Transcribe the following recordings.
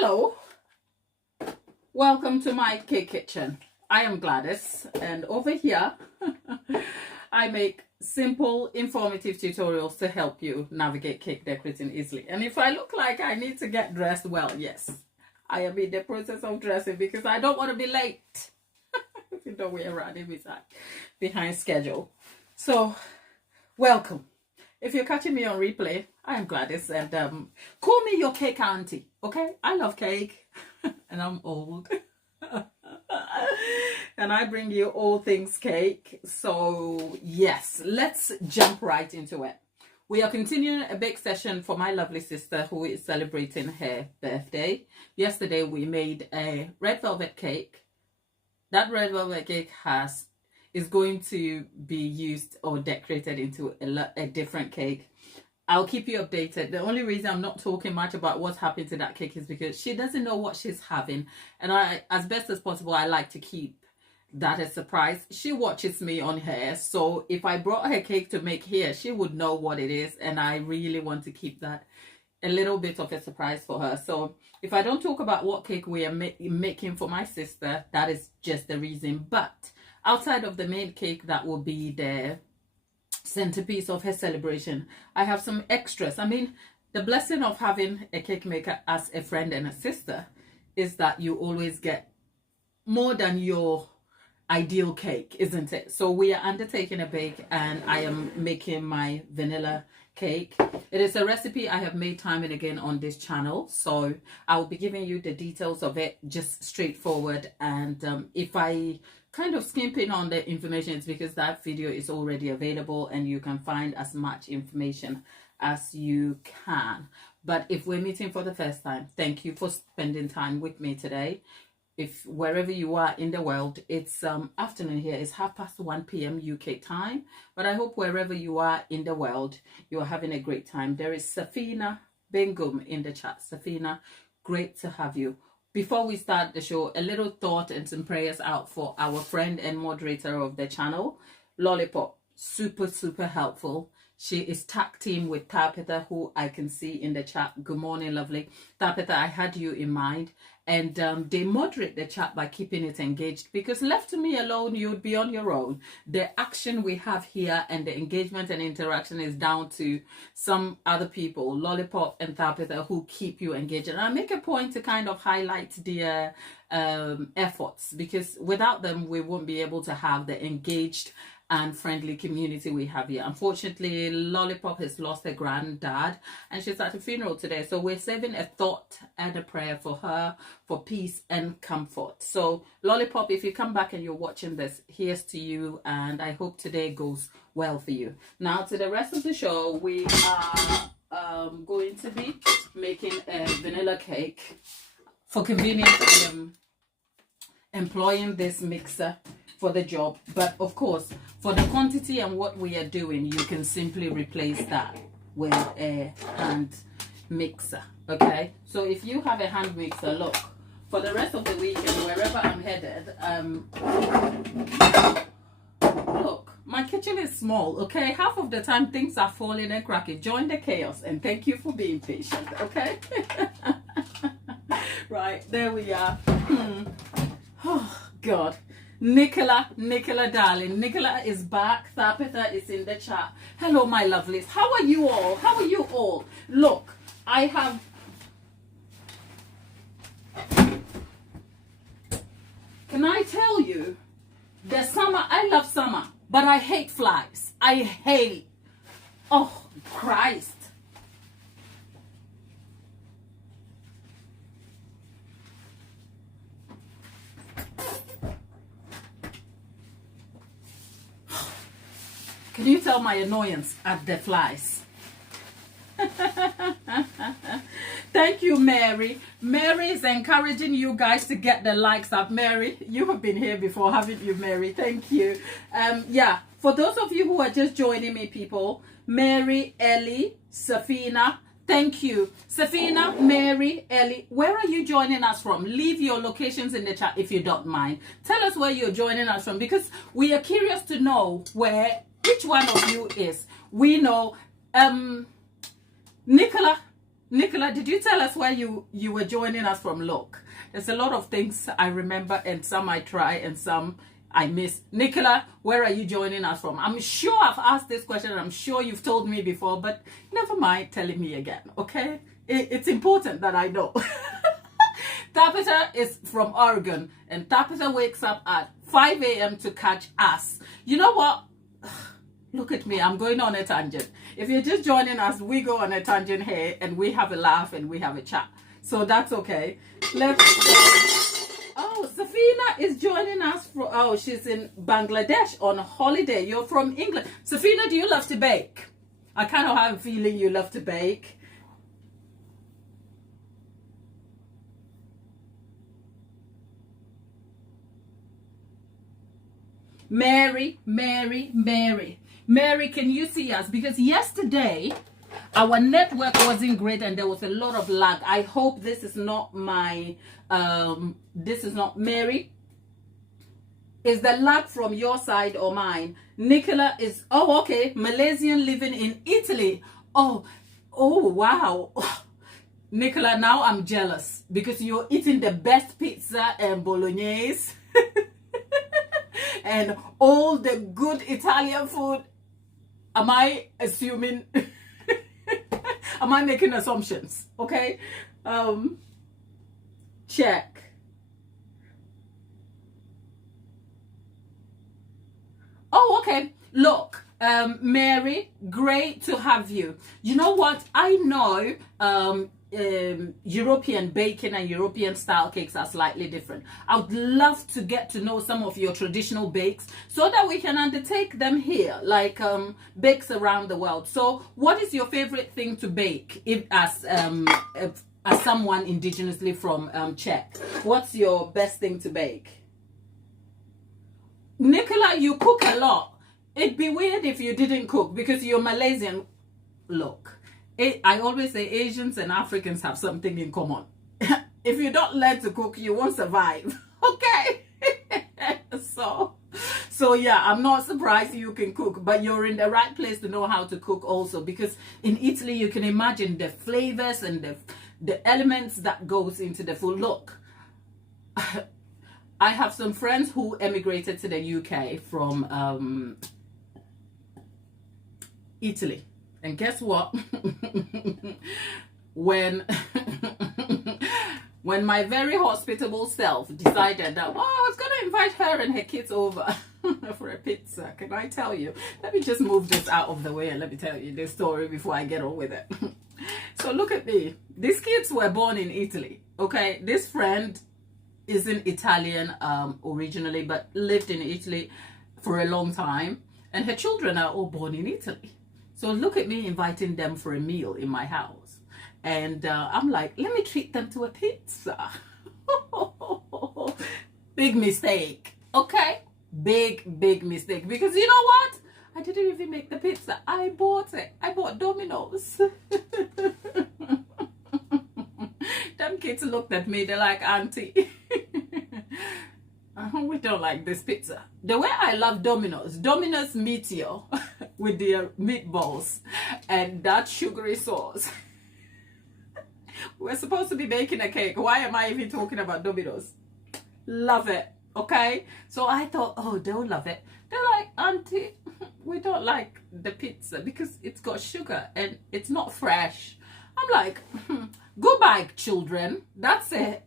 Hello, welcome to my cake kitchen. I am Gladys, and over here I make simple, informative tutorials to help you navigate cake decorating easily. And if I look like I need to get dressed, well, yes, I am in the process of dressing because I don't want to be late. You know, we're running behind schedule. So, welcome. If you're catching me on replay, I am Gladys, and call me your cake auntie, okay? I love cake, and I'm old. And I bring you all things cake. So, yes, let's jump right into it. We are continuing a bake session for my lovely sister who is celebrating her birthday. Yesterday, we made a red velvet cake. That red velvet cake is going to be used or decorated into a different cake. I'll keep you updated. The only reason I'm not talking much about what's happened to that cake is because she doesn't know what she's having. And I, as best as possible, I like to keep that a surprise. She watches me on her. So if I brought her cake to make here, she would know what it is. And I really want to keep that a little bit of a surprise for her. So if I don't talk about what cake we are making for my sister, that is just the reason. But outside of the main cake that will be the centerpiece of her celebration, I have some extras. I mean, the blessing of having a cake maker as a friend and a sister is that you always get more than your ideal cake, isn't it? So we are undertaking a bake, and I am making my vanilla cake. It is a recipe I have made time and again on this channel, so I will be giving you the details of it, just straightforward. And if I kind of skimping on the information, it's because that video is already available and you can find as much information as you can. But if we're meeting for the first time, thank you for spending time with me today. If wherever you are in the world, it's afternoon here, it's 1:30 p.m. UK time, but I hope wherever you are in the world, you are having a great time. There is Safina Bingum in the chat. Safina, great to have you. Before we start the show, a little thought and some prayers out for our friend and moderator of the channel, Lollipop. Super helpful. She is tag team with Tapeta, who I can see in the chat. Good morning, lovely. Tapeta, I had you in mind. And they moderate the chat by keeping it engaged, because left to me alone, you'd be on your own. The action we have here and the engagement and interaction is down to some other people, Lollipop and Tapeta, who keep you engaged. And I make a point to kind of highlight their efforts, because without them, we won't be able to have the engaged and friendly community we have here. Unfortunately, Lollipop has lost her granddad and she's at a funeral today. So we're saving a thought and a prayer for her, for peace and comfort. So Lollipop, if you come back and you're watching this, here's to you, and I hope today goes well for you. Now to the rest of the show, we are going to be making a vanilla cake. For convenience, I am employing this mixer for the job, but of course for the quantity and what we are doing, you can simply replace that with a hand mixer. Okay, so if you have a hand mixer, look, for the rest of the weekend, wherever I'm headed, look, my kitchen is small, okay? Half of the time things are falling and cracking. Join the chaos, and thank you for being patient, okay? Right, there we are. Oh God. Nicola, darling. Nicola is back. Tapeta is in the chat. Hello, my lovelies. How are you all? How are you all? Look, I have... Can I tell you, the summer, I love summer, but I hate flies. I hate... Oh, Christ. Can you tell my annoyance at the flies? Thank you, Mary. Mary is encouraging you guys to get the likes up. Mary, you have been here before, haven't you, Mary? Thank you. Yeah, for those of you who are just joining me, people, Mary, Ellie, Safina, thank you. Safina, Mary, Ellie, where are you joining us from? Leave your locations in the chat if you don't mind. Tell us where you're joining us from, because we are curious to know which one of you is. We know Nicola Nicola, did you tell us where you were joining us from? Look, there's a lot of things I remember, and some I try and some I miss. Nicola, where are you joining us from? I'm sure I've asked this question, and I'm sure you've told me before, but never mind telling me again, okay? It's important that I know. Tabitha is from Oregon, and Tabitha wakes up at 5 a.m. to catch us. You know what? Look at me, I'm going on a tangent. If you're just joining us, we go on a tangent here and we have a laugh and we have a chat. So that's okay. Let's Oh, Safina is joining us from, oh, she's in Bangladesh on holiday. You're from England. Safina, do you love to bake? I kind of have a feeling you love to bake. Mary, can you see us? Because yesterday our network wasn't great and there was a lot of lag. I hope this is not my this is not Mary. Is the lag from your side or mine? Nicola is, oh, okay, Malaysian living in Italy. Oh wow. Nicola, now I'm jealous because you're eating the best pizza and bolognese and all the good Italian food. Am I assuming? Am I making assumptions? Okay. Check. Oh, okay. Look, Mary, great to have you. You know what? I know European baking and European style cakes are slightly different. I would love to get to know some of your traditional bakes so that we can undertake them here, like bakes around the world. So what is your favorite thing to bake as someone indigenously from Czech? What's your best thing to bake? Nicola, you cook a lot. It'd be weird if you didn't cook because you're Malaysian. Look, I always say Asians and Africans have something in common. If you don't learn to cook, you won't survive. Okay? So yeah, I'm not surprised you can cook, but you're in the right place to know how to cook also, because in Italy you can imagine the flavors and the elements that goes into the food. Look, I have some friends who emigrated to the UK from Italy. And guess what? when my very hospitable self decided that, well, I was going to invite her and her kids over for a pizza, can I tell you? Let me just move this out of the way and let me tell you this story before I get on with it. So look at me. These kids were born in Italy, okay? This friend isn't Italian originally, but lived in Italy for a long time. And her children are all born in Italy. So look at me inviting them for a meal in my house. And I'm like, let me treat them to a pizza. Big mistake, okay? Big mistake. Because you know what? I didn't even make the pizza. I bought it. I bought Domino's. Them kids looked at me. They're like, Auntie, we don't like this pizza. The way I love Domino's Meteor with their meatballs and that sugary sauce. We're supposed to be making a cake. Why am I even talking about Domino's? Love it, okay? So I thought, oh, they'll love it. They're like, Auntie, we don't like the pizza because it's got sugar and it's not fresh. I'm like, go back, children. That's it.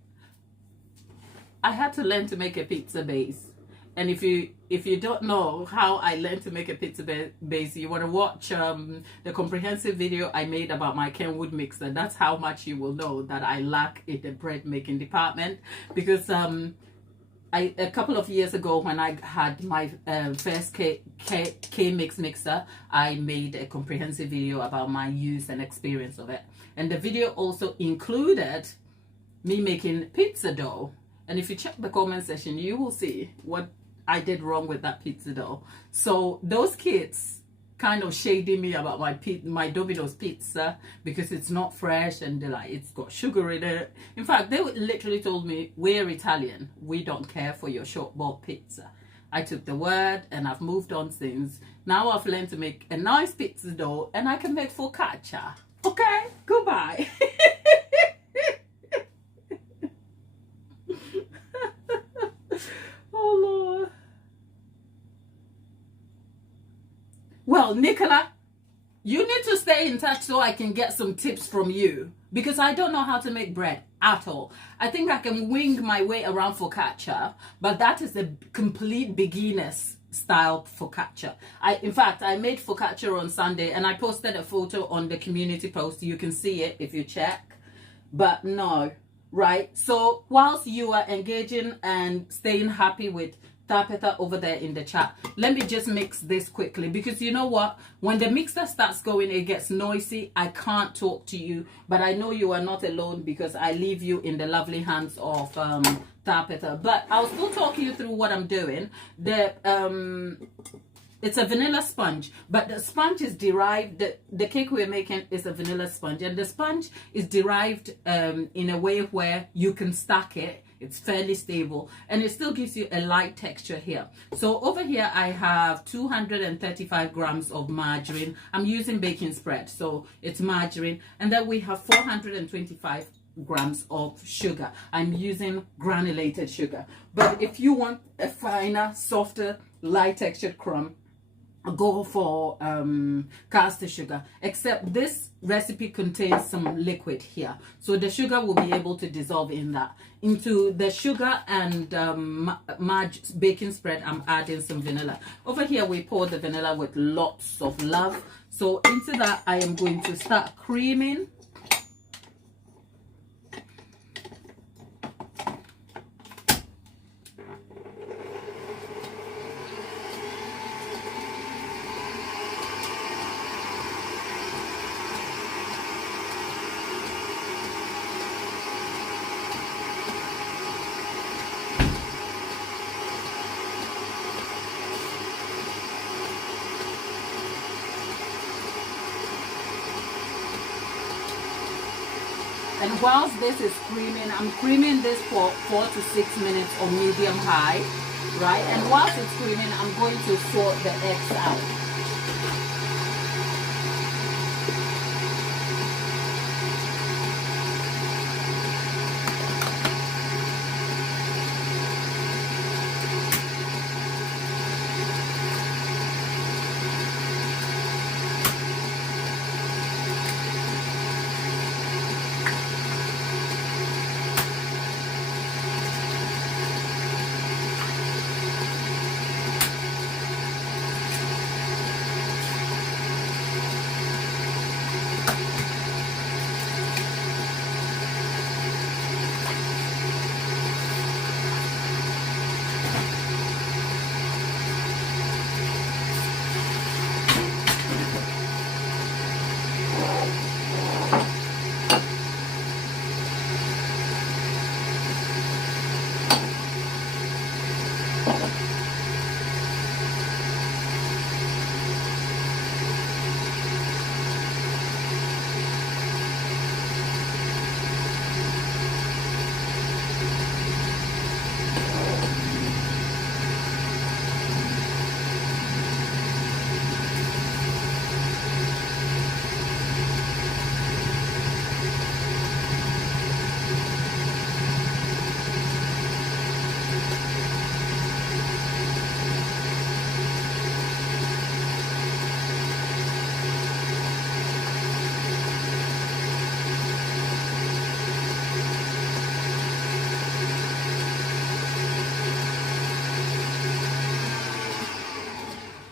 I had to learn to make a pizza base. And if you don't know how I learned to make a pizza base, you want to watch the comprehensive video I made about my Kenwood mixer. That's how much you will know that I lack in the bread making department. Because a couple of years ago when I had my first K-Mix mixer, I made a comprehensive video about my use and experience of it. And the video also included me making pizza dough. And if you check the comment section, you will see what I did wrong with that pizza dough. So those kids kind of shading me about my Domino's pizza because it's not fresh and they're like, it's got sugar in it. In fact, they literally told me, we're Italian. We don't care for your short-boiled pizza. I took the word and I've moved on since. Now I've learned to make a nice pizza dough and I can make focaccia. Okay, goodbye. Oh Lord. Well, Nicola, you need to stay in touch so I can get some tips from you, because I don't know how to make bread at all. I think I can wing my way around focaccia, but that is a complete beginner's style focaccia. In fact, I made focaccia on Sunday and I posted a photo on the community post. You can see it if you check. But no, right? So whilst you are engaging and staying happy with Tapeta over there in the chat, let me just mix this quickly, because you know what, when the mixer starts going, it gets noisy. I can't talk to you, but I know you are not alone, because I leave you in the lovely hands of Tapeta. But I'll still talk you through what I'm doing. It's a vanilla sponge, but the sponge is derived, the cake we're making is a vanilla sponge, and the sponge is derived in a way where you can stack it. It's fairly stable, and it still gives you a light texture here. So over here I have 235 grams of margarine. I'm using baking spread, so it's margarine. And then we have 425 grams of sugar. I'm using granulated sugar. But if you want a finer, softer, light textured crumb, go for caster sugar, except this recipe contains some liquid here, so the sugar will be able to dissolve in that. Into the sugar and baking spread, I'm adding some vanilla. Over here we pour the vanilla with lots of love. So into that I am going to start creaming. And whilst this is creaming, I'm creaming this for 4 to 6 minutes on medium high, right? And whilst it's creaming, I'm going to sort the eggs out.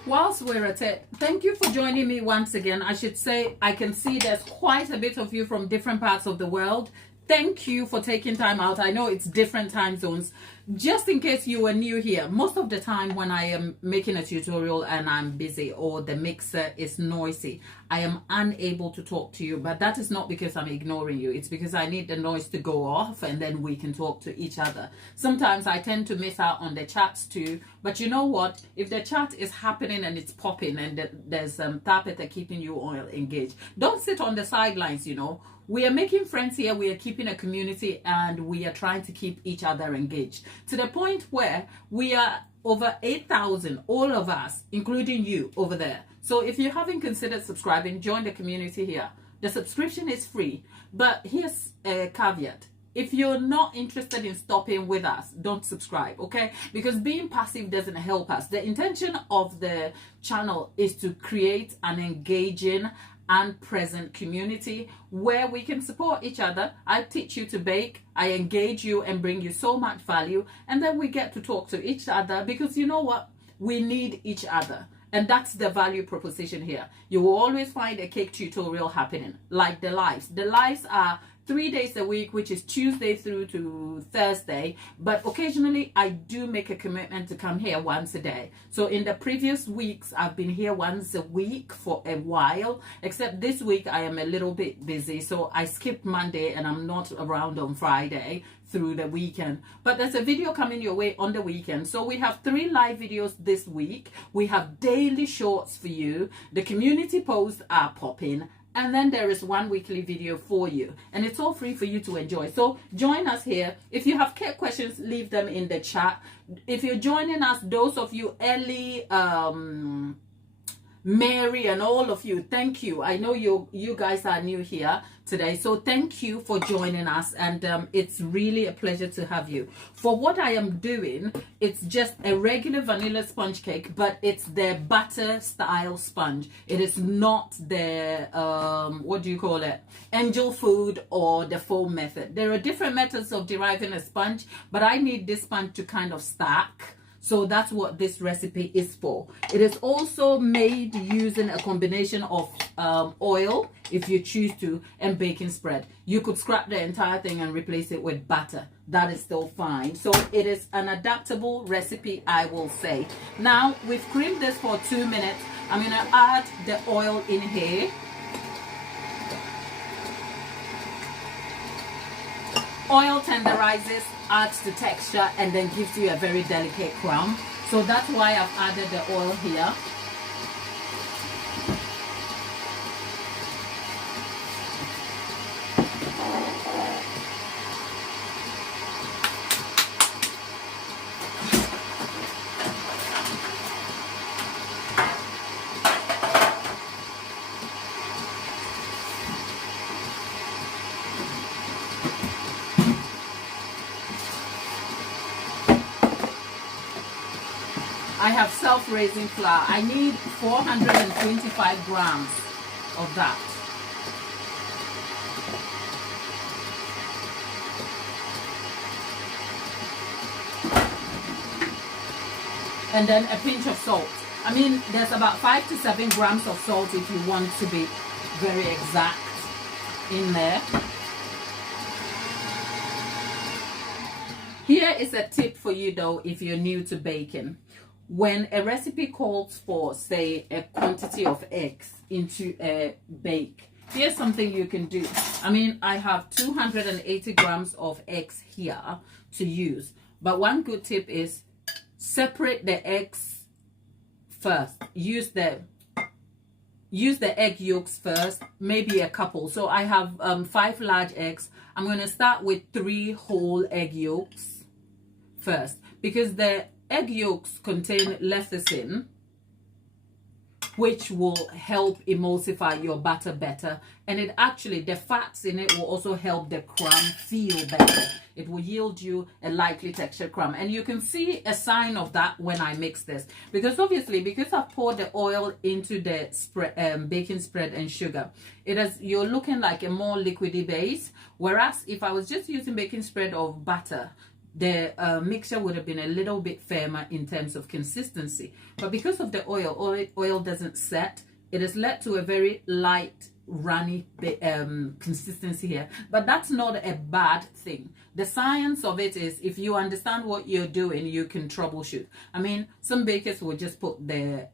Whilst we're at it, thank you for joining me once again. I should say, I can see there's quite a bit of you from different parts of the world. Thank you for taking time out. I know it's different time zones. Just in case you were new here, most of the time when I am making a tutorial and I'm busy or the mixer is noisy, I am unable to talk to you. But that is not because I'm ignoring you. It's because I need the noise to go off and then we can talk to each other. Sometimes I tend to miss out on the chats too. But you know what? If the chat is happening and it's popping and there's Tapeta keeping you all engaged, don't sit on the sidelines, you know. We are making friends here, we are keeping a community, and we are trying to keep each other engaged. To the point where we are over 8,000, all of us, including you over there. So if you haven't considered subscribing, join the community here. The subscription is free, but here's a caveat. If you're not interested in stopping with us, don't subscribe, okay? Because being passive doesn't help us. The intention of the channel is to create an engaging and present community where we can support each other. I teach you to bake, I engage you and bring you so much value, and then we get to talk to each other, because you know what? We need each other. And that's the value proposition here. You will always find a cake tutorial happening, like the lives. The lives are 3 days a week, which is Tuesday through to Thursday. But occasionally I do make a commitment to come here once a day. So in the previous weeks, I've been here once a week for a while, except this week I am a little bit busy. So I skipped Monday and I'm not around on Friday through the weekend. But there's a video coming your way on the weekend. So we have 3 live videos this week. We have daily shorts for you. The community posts are popping. And then there is 1 weekly video for you, and it's all free for you to enjoy. So join us here. If you have questions, leave them in the chat. If you're joining us, those of you, Ellie, Mary, and all of you, thank you. I know you guys are new here today, so thank you for joining us, and it's really a pleasure to have you. For what I am doing, it's just a regular vanilla sponge cake, but it's the butter style sponge. It is not the what do you call it, angel food or the foam method. There are different methods of deriving a sponge, but I need this sponge to kind of stack. So that's what this recipe is for. It is also made using a combination of oil, if you choose to, and baking spread. You could scrap the entire thing and replace it with butter. That is still fine. So it is an adaptable recipe, I will say. Now, we've creamed this for 2 minutes. I'm going to add the oil in here. Oil tenderizes, adds the texture, and then gives you a very delicate crumb. So that's why I've added the oil here. I have self-raising flour. I need 425 grams of that. And then a pinch of salt. I mean, there's about 5 to 7 grams of salt if you want to be very exact in there. Here is a tip for you though, if you're new to baking. When a recipe calls for, say, a quantity of eggs into a bake, here's something you can do. I mean, I have 280 grams of eggs here to use. But one good tip is separate the eggs first. Use the egg yolks first, maybe a couple. So I have 5 large eggs. I'm going to start with 3 whole egg yolks first, because the egg yolks contain lecithin, which will help emulsify your batter better, and it actually, the fats in it will also help the crumb feel better. It will yield you a lightly textured crumb, and you can see a sign of that when I mix this, because obviously, because I've poured the oil into the baking spread and sugar, you're looking like a more liquidy base, whereas if I was just using baking spread or butter, the mixture would have been a little bit firmer in terms of consistency. But because of the oil doesn't set, it has led to a very light, runny consistency here. But that's not a bad thing. The science of it is, if you understand what you're doing, you can troubleshoot. I mean, some bakers will just put their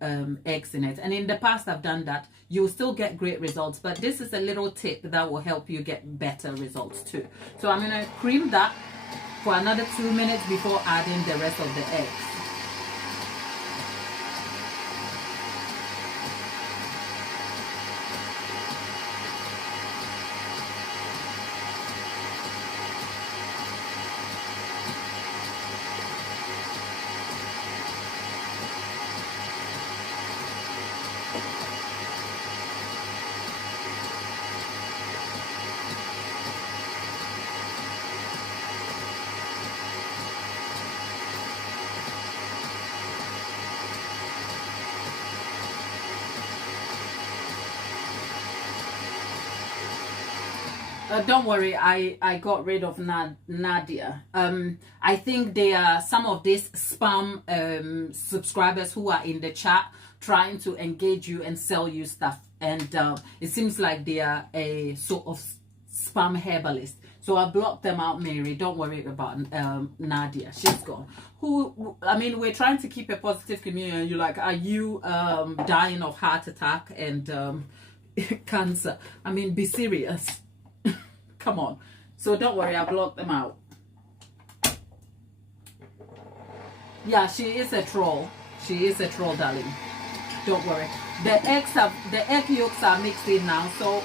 eggs in it, and in the past I've done that. You'll still get great results, but this is a little tip that will help you get better results too. So I'm going to cream that for another 2 minutes before adding the rest of the eggs. Don't worry, I got rid of Nadia. I think there are some of these spam subscribers who are in the chat trying to engage you and sell you stuff, and it seems like they are a sort of spam herbalist. So I blocked them out, Mary. Don't worry about Nadia. She's gone. I mean, we're trying to keep a positive community. And you're like, are you dying of heart attack and cancer? I mean, be serious. Come on. So don't worry, I blocked them out. Yeah, she is a troll. She is a troll, darling. Don't worry. The egg yolks are mixed in now, so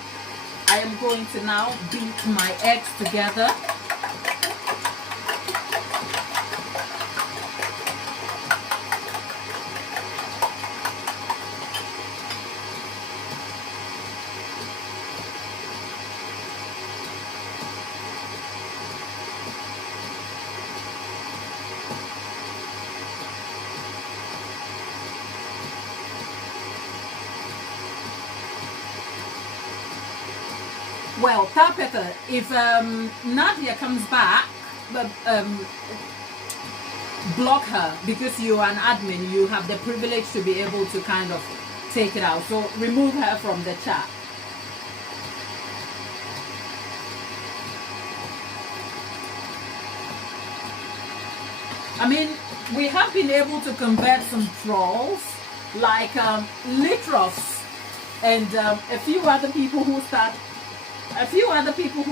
I am going to now beat my eggs together. Well, Pepper, if Nadia comes back, block her, because you are an admin. You have the privilege to be able to kind of take it out. So remove her from the chat. I mean, we have been able to convert some trolls like Litros and a few other people who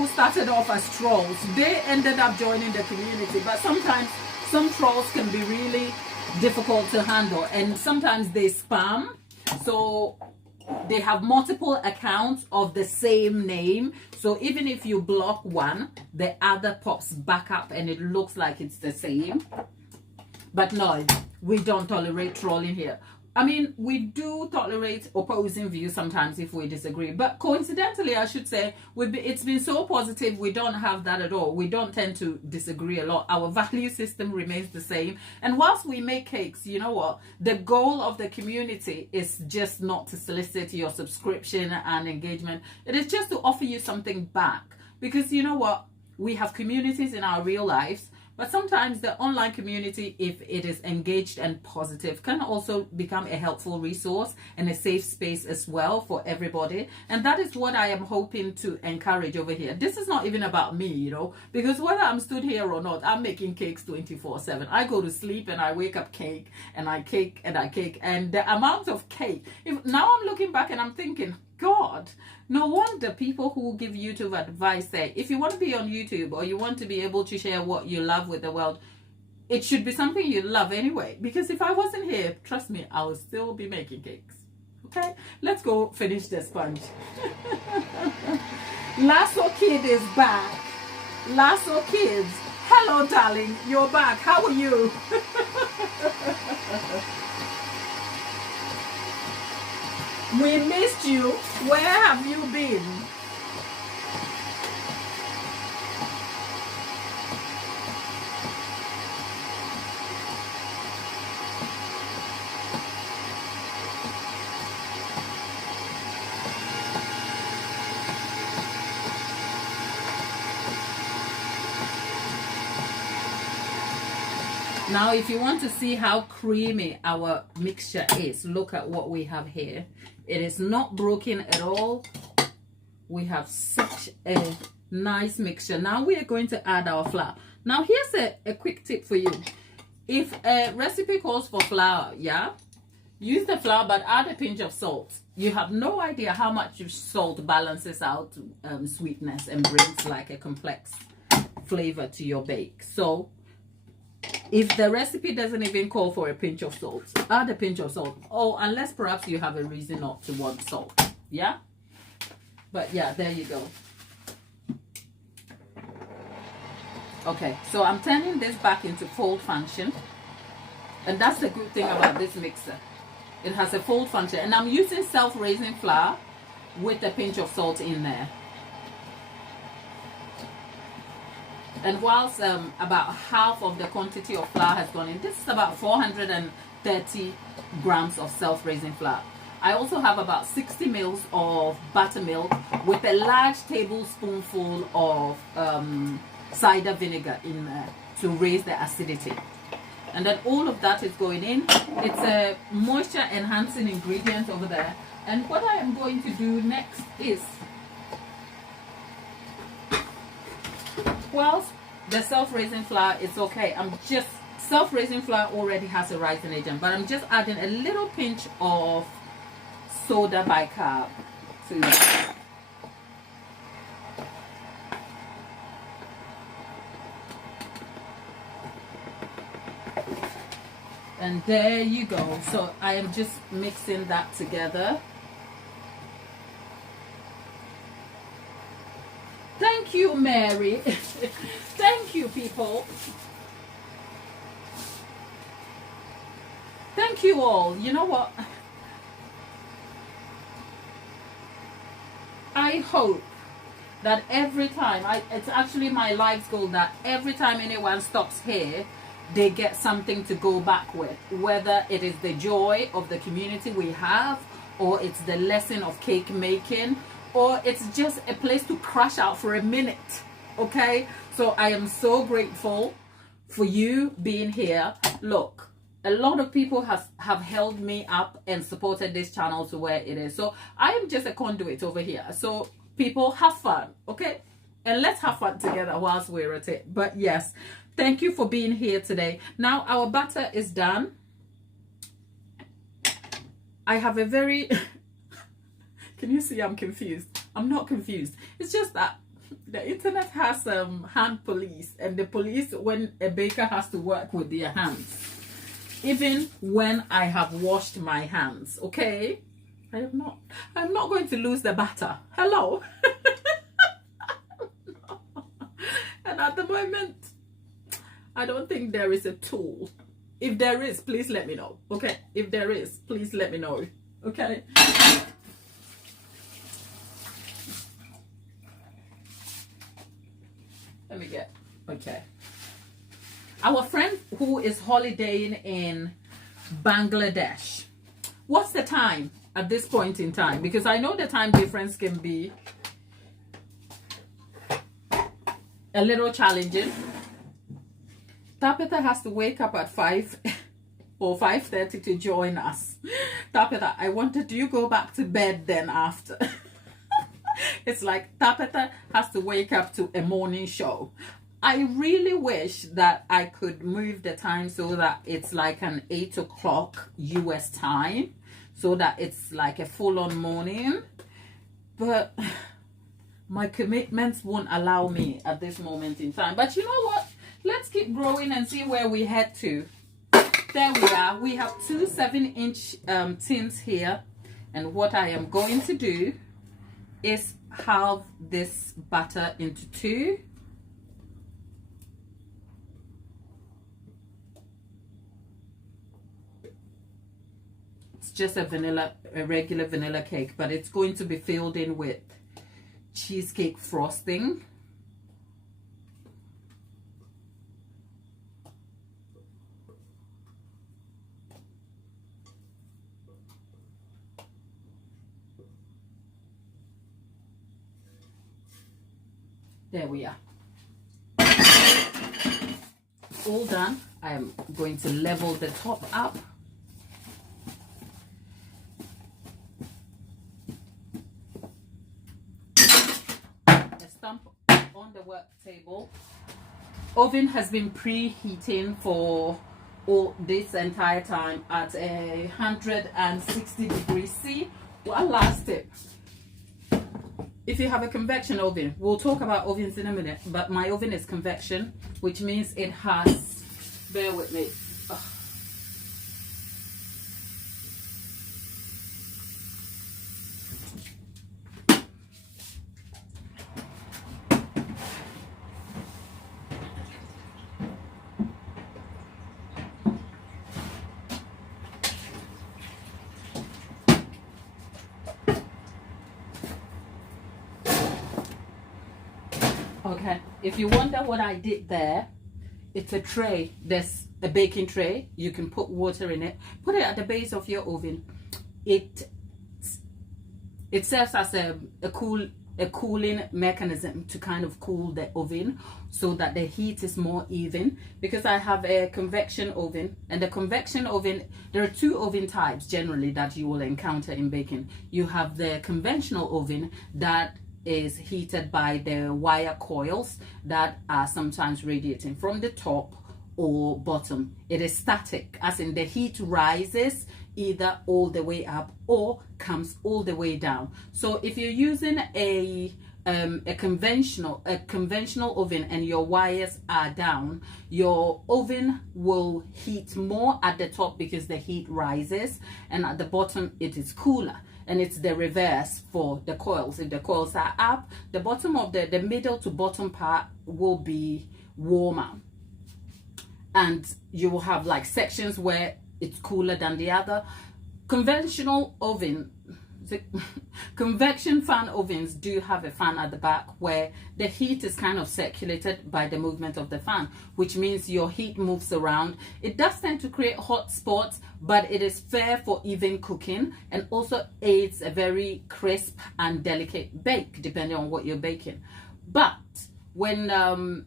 started off as trolls. They ended up joining the community, but sometimes some trolls can be really difficult to handle, and sometimes they spam, so they have multiple accounts of the same name. So even if you block one, the other pops back up and it looks like it's the same. But no, we don't tolerate trolling here. I mean, we do tolerate opposing views sometimes if we disagree, but coincidentally, I should say, it's been so positive. We don't have that at all. We don't tend to disagree a lot. Our value system remains the same. And whilst we make cakes, you know what? The goal of the community is just not to solicit your subscription and engagement. It is just to offer you something back. Because you know what? We have communities in our real lives. But sometimes the online community, if it is engaged and positive, can also become a helpful resource and a safe space as well for everybody. And that is what I am hoping to encourage over here. This is not even about me, you know, because whether I'm stood here or not, I'm making cakes 24/7. I go to sleep and I wake up cake and I cake and I cake. And the amount of cake, now I'm looking back and I'm thinking, God, no wonder people who give YouTube advice say, if you want to be on YouTube or you want to be able to share what you love with the world, it should be something you love anyway. Because if I wasn't here, trust me, I would still be making cakes. Okay, let's go finish the sponge. Lasso Kid is back. Lasso Kids. Hello, darling. You're back. How are you? We missed you. Where have you been? Now, if you want to see how creamy our mixture is, look at what we have here. It is not broken at all. We have such a nice mixture. Now we are going to add our flour. Now here's a quick tip for you. If a recipe calls for flour, yeah, use the flour but add a pinch of salt. You have no idea how much salt balances out sweetness and brings like a complex flavor to your bake. So if the recipe doesn't even call for a pinch of salt, add a pinch of salt. Oh, unless perhaps you have a reason not to want salt. Yeah? But yeah, there you go. Okay, so I'm turning this back into fold function. And that's the good thing about this mixer. It has a fold function. And I'm using self-raising flour with a pinch of salt in there. And whilst about half of the quantity of flour has gone in, this is about 430 grams of self-raising flour. I also have about 60 mils of buttermilk with a large tablespoonful of cider vinegar in there to raise the acidity. And then all of that is going in. It's a moisture enhancing ingredient over there. And what I am going to do next is, whilst the self-raising flour is okay, self-raising flour already has a rising agent, but I'm just adding a little pinch of soda bicarb to that. And there you go. So I am just mixing that together. Thank you, Mary. Thank you, people. Thank you all. You know what? I hope that every time, it's actually my life's goal that every time anyone stops here, they get something to go back with, whether it is the joy of the community we have, or it's the lesson of cake making, or it's just a place to crash out for a minute. Okay, so I am so grateful for you being here. Look, a lot of people have held me up and supported this channel to where it is, so I am just a conduit over here. So people, have fun, okay, and let's have fun together whilst we're at it. But yes, thank you for being here today. Now our butter is done. I have a very can you see I'm confused? I'm not confused. It's just that the internet has hand police, and the police, when a baker has to work with their hands, even when I have washed my hands, okay? I'm not going to lose the batter. Hello. And at the moment, I don't think there is a tool. If there is, please let me know. Okay, if there is, please let me know. Okay. Let me get, okay. Our friend who is holidaying in Bangladesh, what's the time at this point in time? Because I know the time difference can be a little challenging. Tapeta has to wake up at 5 or 5:30 to join us. Tapeta, I wanted you go back to bed then after. It's like Tapeta has to wake up to a morning show. I really wish that I could move the time so that it's like an 8 o'clock US time, so that it's like a full-on morning, but my commitments won't allow me at this moment in time. But you know what? Let's keep growing and see where we head to. There we are. We have two 7-inch tins here, and what I am going to do is halve this butter into two. It's just a regular vanilla cake, but it's going to be filled in with cheesecake frosting. There we are. All done. I am going to level the top up. A stamp on the work table. Oven has been preheating for all this entire time at 160 degrees C. One last tip. If you have a convection oven, we'll talk about ovens in a minute, but my oven is convection, which means it has, bear with me. Ugh. Okay, if you wonder what I did there, it's a tray. There's a baking tray. You can put water in it. Put it at the base of your oven. It it serves as a cooling mechanism to kind of cool the oven so that the heat is more even. Because I have a convection oven, and the convection oven, there are two oven types generally that you will encounter in baking. You have the conventional oven that is heated by the wire coils that are sometimes radiating from the top or bottom. It is static, as in the heat rises either all the way up or comes all the way down. So if you're using a conventional oven and your wires are down, your oven will heat more at the top because the heat rises, and at the bottom it is cooler. And it's the reverse for the coils. If the coils are up, the bottom of the middle to bottom part will be warmer, and you will have like sections where it's cooler than the other. Conventional oven, convection fan ovens do have a fan at the back where the heat is kind of circulated by the movement of the fan, which means your heat moves around. It does tend to create hot spots, but it is fair for even cooking, and also aids a very crisp and delicate bake depending on what you're baking. But when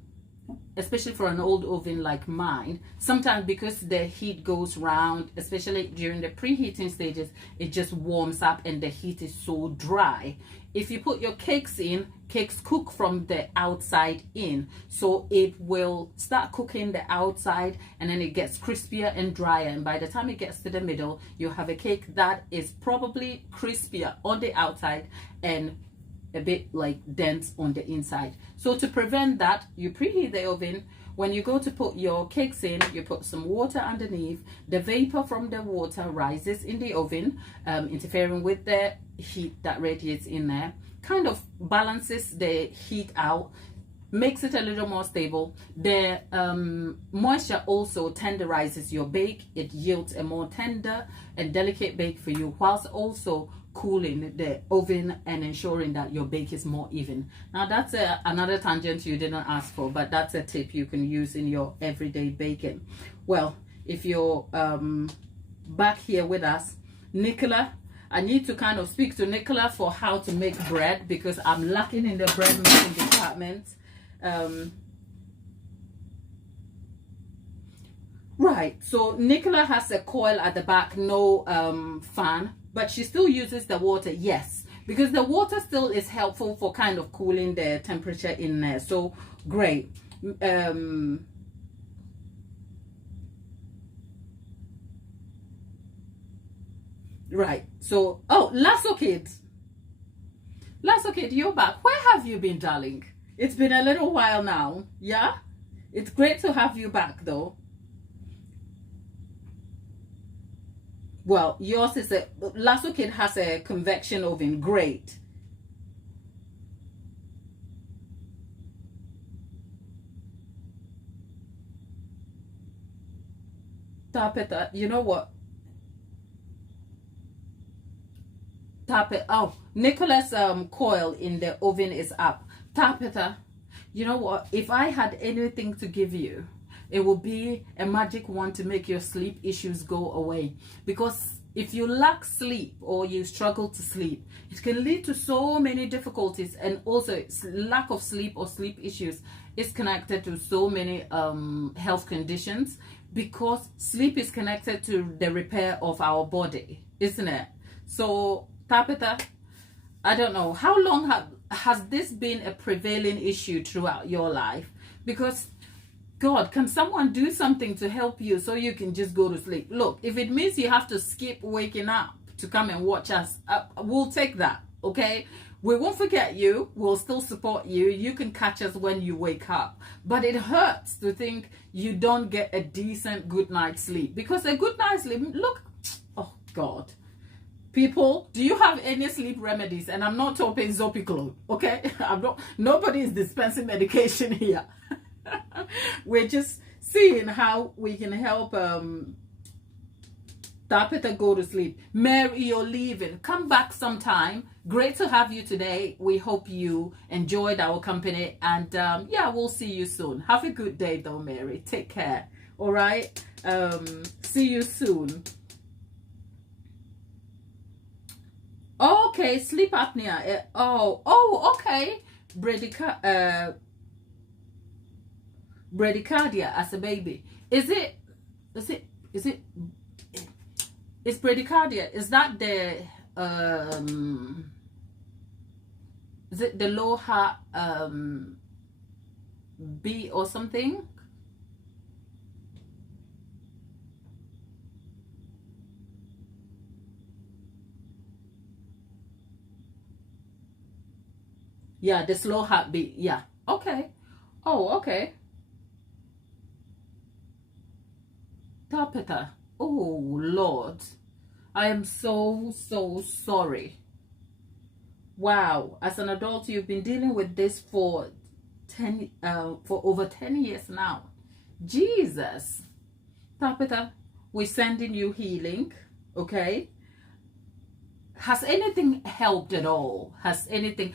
especially for an old oven like mine, sometimes because the heat goes round, especially during the preheating stages, it just warms up and the heat is so dry. If you put your cakes in, cakes cook from the outside in, so it will start cooking the outside and then it gets crispier and drier, and by the time it gets to the middle, you have a cake that is probably crispier on the outside and a bit like dense on the inside. So to prevent that, you preheat the oven. When you go to put your cakes in, you put some water underneath. The vapor from the water rises in the oven, interfering with the heat that radiates in there, kind of balances the heat out, makes it a little more stable. The moisture also tenderizes your bake. It yields a more tender and delicate bake for you, whilst also cooling the oven and ensuring that your bake is more even. Now that's another tangent you didn't ask for, but that's a tip you can use in your everyday baking. Well, if you're back here with us, Nicola, I need to kind of speak to Nicola for how to make bread, because I'm lacking in the bread making department. Right, so Nicola has a coil at the back, no fan, but she still uses the water, yes, because the water still is helpful for kind of cooling the temperature in there. So great. Right, so Lasso Kid, you're back. Where have you been, darling? It's been a little while now. Yeah, it's great to have you back though. Well, yours is Lasso Kid has a convection oven. Great. Tap it up. You know what? Tap it. Oh, Nicola's coil in the oven is up. Tap it up. You know what? If I had anything to give you, it will be a magic wand to make your sleep issues go away. Because if you lack sleep or you struggle to sleep, it can lead to so many difficulties. And also lack of sleep or sleep issues is connected to so many health conditions, because sleep is connected to the repair of our body, isn't it? So Tabitha, I don't know, how long has this been a prevailing issue throughout your life? Because God, can someone do something to help you so you can just go to sleep? Look, if it means you have to skip waking up to come and watch us, we'll take that, okay? We won't forget you. We'll still support you. You can catch us when you wake up. But it hurts to think you don't get a decent good night's sleep. Because a good night's sleep, look, oh God. People, do you have any sleep remedies? And I'm not talking Zopiclone, okay? Nobody is dispensing medication here. We're just seeing how we can help Tapita go to sleep. Mary, you're leaving. Come back sometime. Great to have you today. We hope you enjoyed our company. And yeah, we'll see you soon. Have a good day though, Mary. Take care. All right. See you soon. Okay. Okay, sleep apnea. Oh, okay. Bradycardia as a baby. Is it is bradycardia, is that the is it the low heart beat or something? Yeah, the slow heartbeat. Yeah. Okay. Oh, okay. Tapeta. Oh, Lord. I am so sorry. Wow. As an adult, you've been dealing with this for over 10 years now. Jesus. Tapeta, we're sending you healing. Okay. Has anything helped at all? Has anything...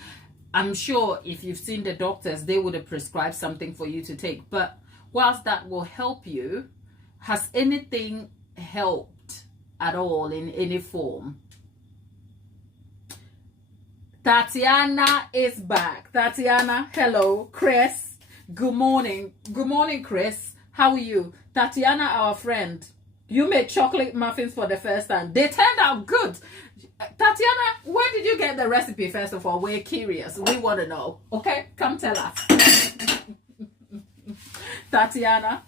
I'm sure if you've seen the doctors, they would have prescribed something for you to take. But whilst that will help you, has anything helped at all in any form? Tatiana is back. Tatiana, hello. Chris, good morning. Good morning, Chris. How are you? Tatiana, our friend. You made chocolate muffins for the first time. They turned out good. Tatiana, where did you get the recipe, first of all? We're curious. We want to know. Okay, come tell us. Tatiana.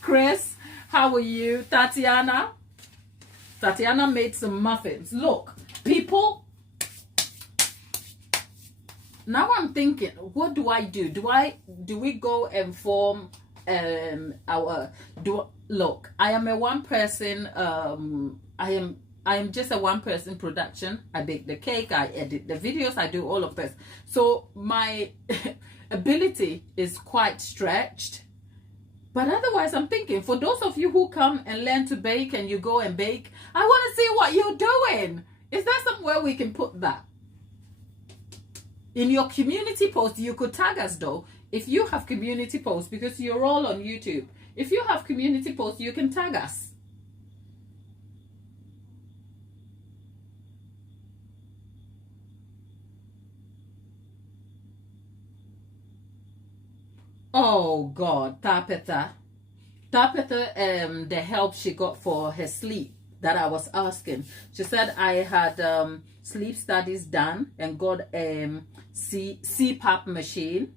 Chris, how are you? Tatiana made some muffins. Look, people, now I'm thinking, what do I do? Do we go and form look, I am a one person, I am just a one person production. I bake the cake, I edit the videos, I do all of this. So my ability is quite stretched. But otherwise, I'm thinking, for those of you who come and learn to bake and you go and bake, I want to see what you're doing. Is there somewhere we can put that? In your community post, you could tag us though. If you have community posts, because you're all on YouTube, if you have community posts, you can tag us. Oh God, Tapeta, the help she got for her sleep that I was asking. She said I had sleep studies done and got CPAP machine.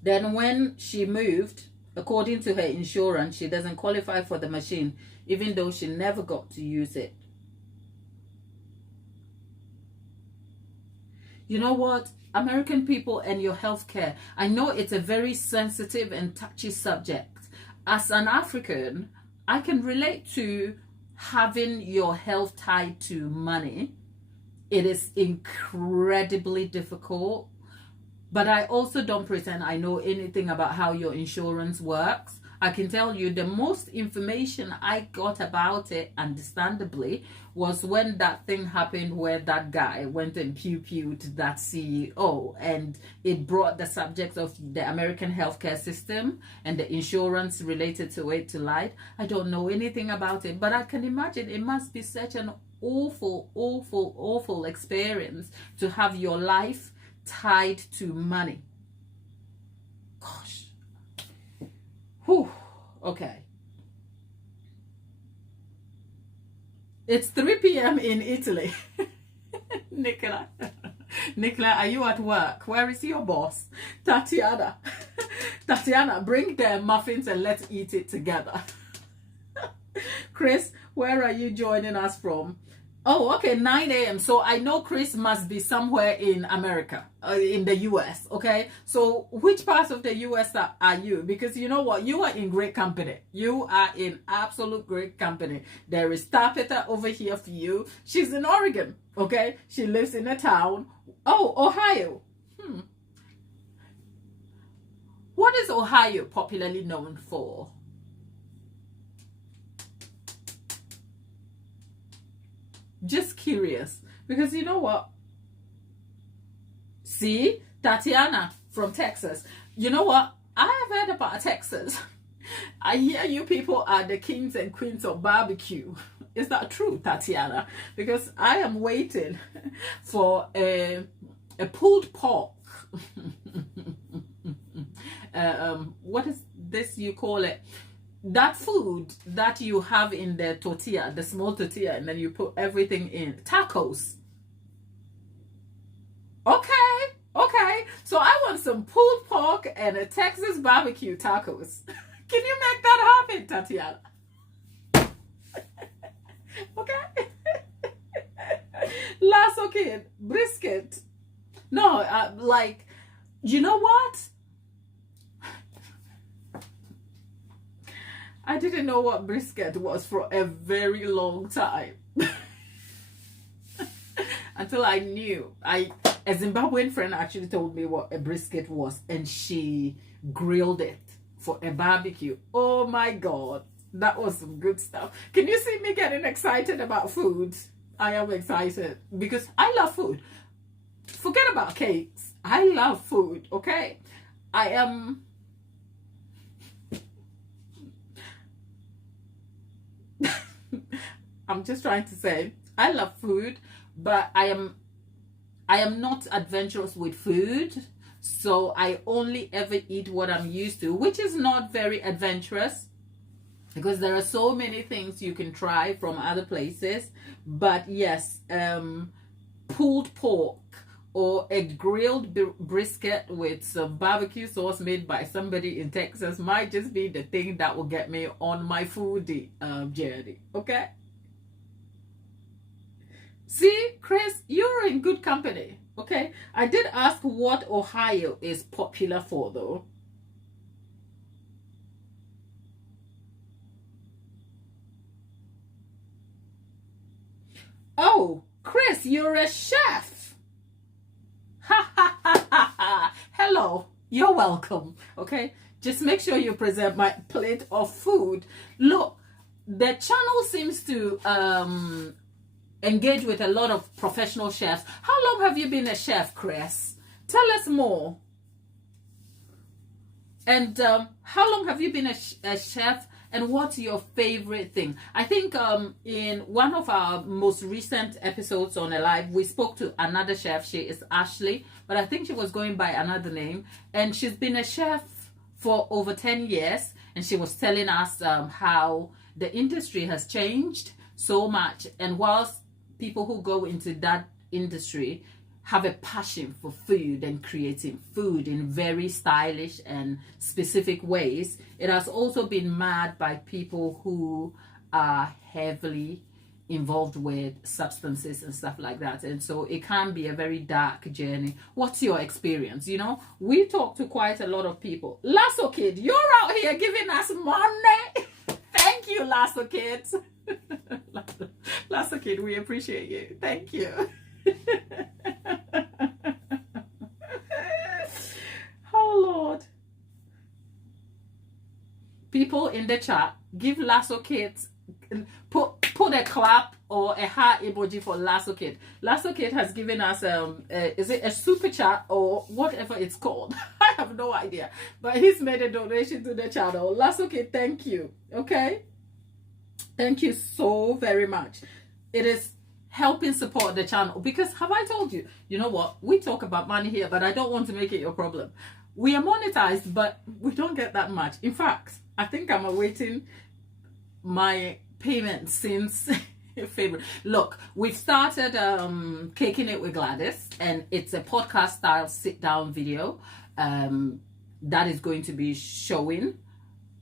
Then when she moved, according to her insurance, she doesn't qualify for the machine, even though she never got to use it. You know what? American people and your healthcare. I know it's a very sensitive and touchy subject. As an African, I can relate to having your health tied to money. It is incredibly difficult. But I also don't pretend I know anything about how your insurance works. I can tell you the most information I got about it, understandably, was when that thing happened where that guy went and pew-pewed that CEO, and it brought the subject of the American healthcare system and the insurance related to it to light. I don't know anything about it, but I can imagine it must be such an awful experience to have your life tied to money. Gosh. Whew. Okay. It's 3 p.m. in Italy. Nicola, are you at work? Where is your boss? Tatiana, bring the muffins and let's eat it together. Chris, where are you joining us from? Oh, okay, 9 a.m. So I know Chris must be somewhere in America, in the U.S., okay? So which parts of the U.S. are you? Because you know what? You are in great company. You are in absolute great company. There is Tapeta over here for you. She's in Oregon, okay? She lives in a town. Oh, Ohio. What is Ohio popularly known for? Just curious, because you know what? See, Tatiana from Texas. You know what? I have heard about Texas. I hear you people are the kings and queens of barbecue. Is that true, Tatiana? Because I am waiting for a pulled pork. What is this you call it? That food that you have in the tortilla, the small tortilla, and then you put everything in. Tacos. Okay. So I want some pulled pork and a Texas barbecue tacos. Can you make that happen, Tatiana? Okay. Lasso kid, brisket. No, like, you know what? I didn't know what brisket was for a very long time. Until I knew. A Zimbabwean friend actually told me what a brisket was, and she grilled it for a barbecue. Oh my God. That was some good stuff. Can you see me getting excited about food? I am excited because I love food. Forget about cakes. I love food, okay? I am... I'm just trying to say, I love food, but I am not adventurous with food. So I only ever eat what I'm used to, which is not very adventurous, because there are so many things you can try from other places. But yes, pulled pork or a grilled brisket with some barbecue sauce made by somebody in Texas might just be the thing that will get me on my foodie journey. Okay? See, Chris, you're in good company. Okay? I did ask what Ohio is popular for, though. Oh, Chris, you're a chef. Ha ha ha ha ha. Hello, you're welcome. Okay, just make sure you present my plate of food. Look, the channel seems to engage with a lot of professional chefs. How long have you been a chef, Chris? Tell us more. And how long have you been a chef? And what's your favorite thing? I think in one of our most recent episodes on a live, we spoke to another chef. She is Ashley, but I think she was going by another name. And she's been a chef for over 10 years. And she was telling us how the industry has changed so much. And whilst people who go into that industry have a passion for food and creating food in very stylish and specific ways, it has also been marred by people who are heavily involved with substances and stuff like that. And so it can be a very dark journey. What's your experience? You know, we talk to quite a lot of people. Lasso Kid, you're out here giving us money. Thank you, Lasso Kids. Lasso Kid, we appreciate you. Thank you. Oh Lord. People in the chat, give Lasso Kids, put a clap or a heart emoji for Lasso Kid. Lasso Kid has given us is it a super chat or whatever it's called? I have no idea, but he's made a donation to the channel. Lasso Kid, thank you. Okay, thank you so very much. It is helping support the channel, because have I told you, you know what, we talk about money here, but I don't want to make it your problem. We are monetized, but we don't get that much. In fact, I think I'm awaiting my payment since February. Look, we've started Caking It with Gladys, and it's a podcast style sit down video that is going to be showing.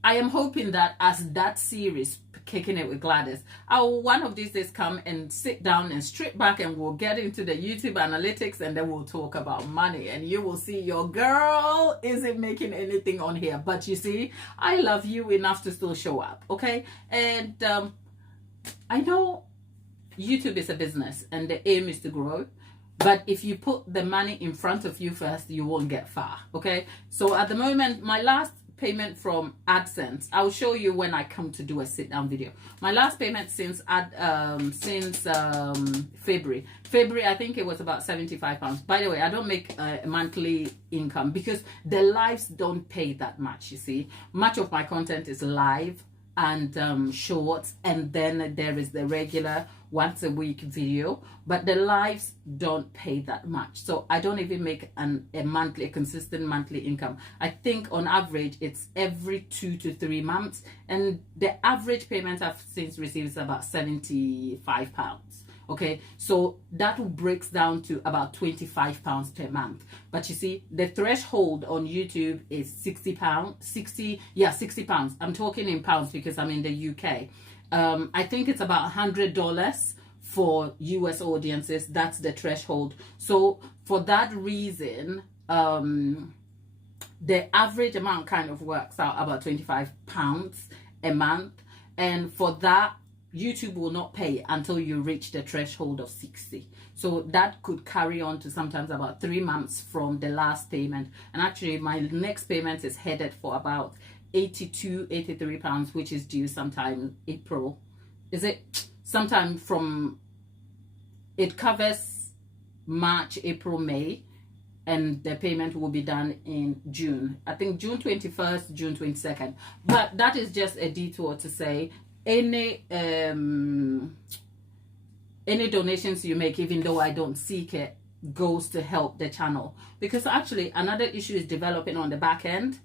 I am hoping that as that series, Caking It with Gladys, I will one of these days come and sit down and strip back, and we'll get into the YouTube analytics, and then we'll talk about money, and you will see your girl isn't making anything on here. But you see, I love you enough to still show up, okay? And I know YouTube is a business and the aim is to grow, but if you put the money in front of you first, you won't get far, okay? So at the moment, my last payment from AdSense, I'll show you when I come to do a sit down video. My last payment since February, I think it was about £75. By the way, I don't make a monthly income because the lives don't pay that much. You see, much of my content is live, and shorts, and then there is the regular once a week video. But the lives don't pay that much, so I don't even make a consistent monthly income. I think on average it's every 2 to 3 months, and the average payment I've since received is about £75. Okay, so that breaks down to about £25 per month. But you see, the threshold on YouTube is £60. £60. I'm talking in pounds because I'm in the UK. I think it's about $100 for US audiences. That's the threshold. So for that reason, the average amount kind of works out about £25 a month, and for that, YouTube will not pay until you reach the threshold of 60. So that could carry on to sometimes about 3 months from the last payment. And actually my next payment is headed for about £83, which is due sometime April. Is it sometime from, it covers March, April, May, and the payment will be done in June. I think June 21st, June 22nd. But that is just a detour to say, any donations you make, even though I don't seek it, goes to help the channel. Because actually another issue is developing on the back end.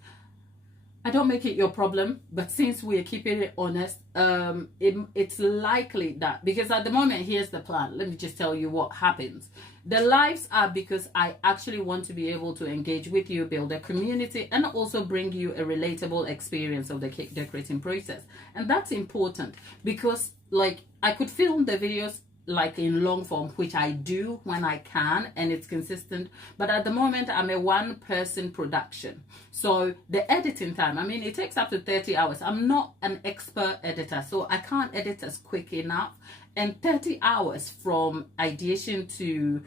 I don't make it your problem, but since we're keeping it honest, it's likely that, because at the moment, here's the plan. Let me just tell you what happens. The lives are because I actually want to be able to engage with you, build a community, and also bring you a relatable experience of the cake decorating process. And that's important because, like, I could film the videos like in long form, which I do when I can, and it's consistent, but at the moment I'm a one-person production, so the editing time, I mean, it takes up to 30 hours. I'm not an expert editor, so I can't edit as quick enough, and 30 hours from ideation to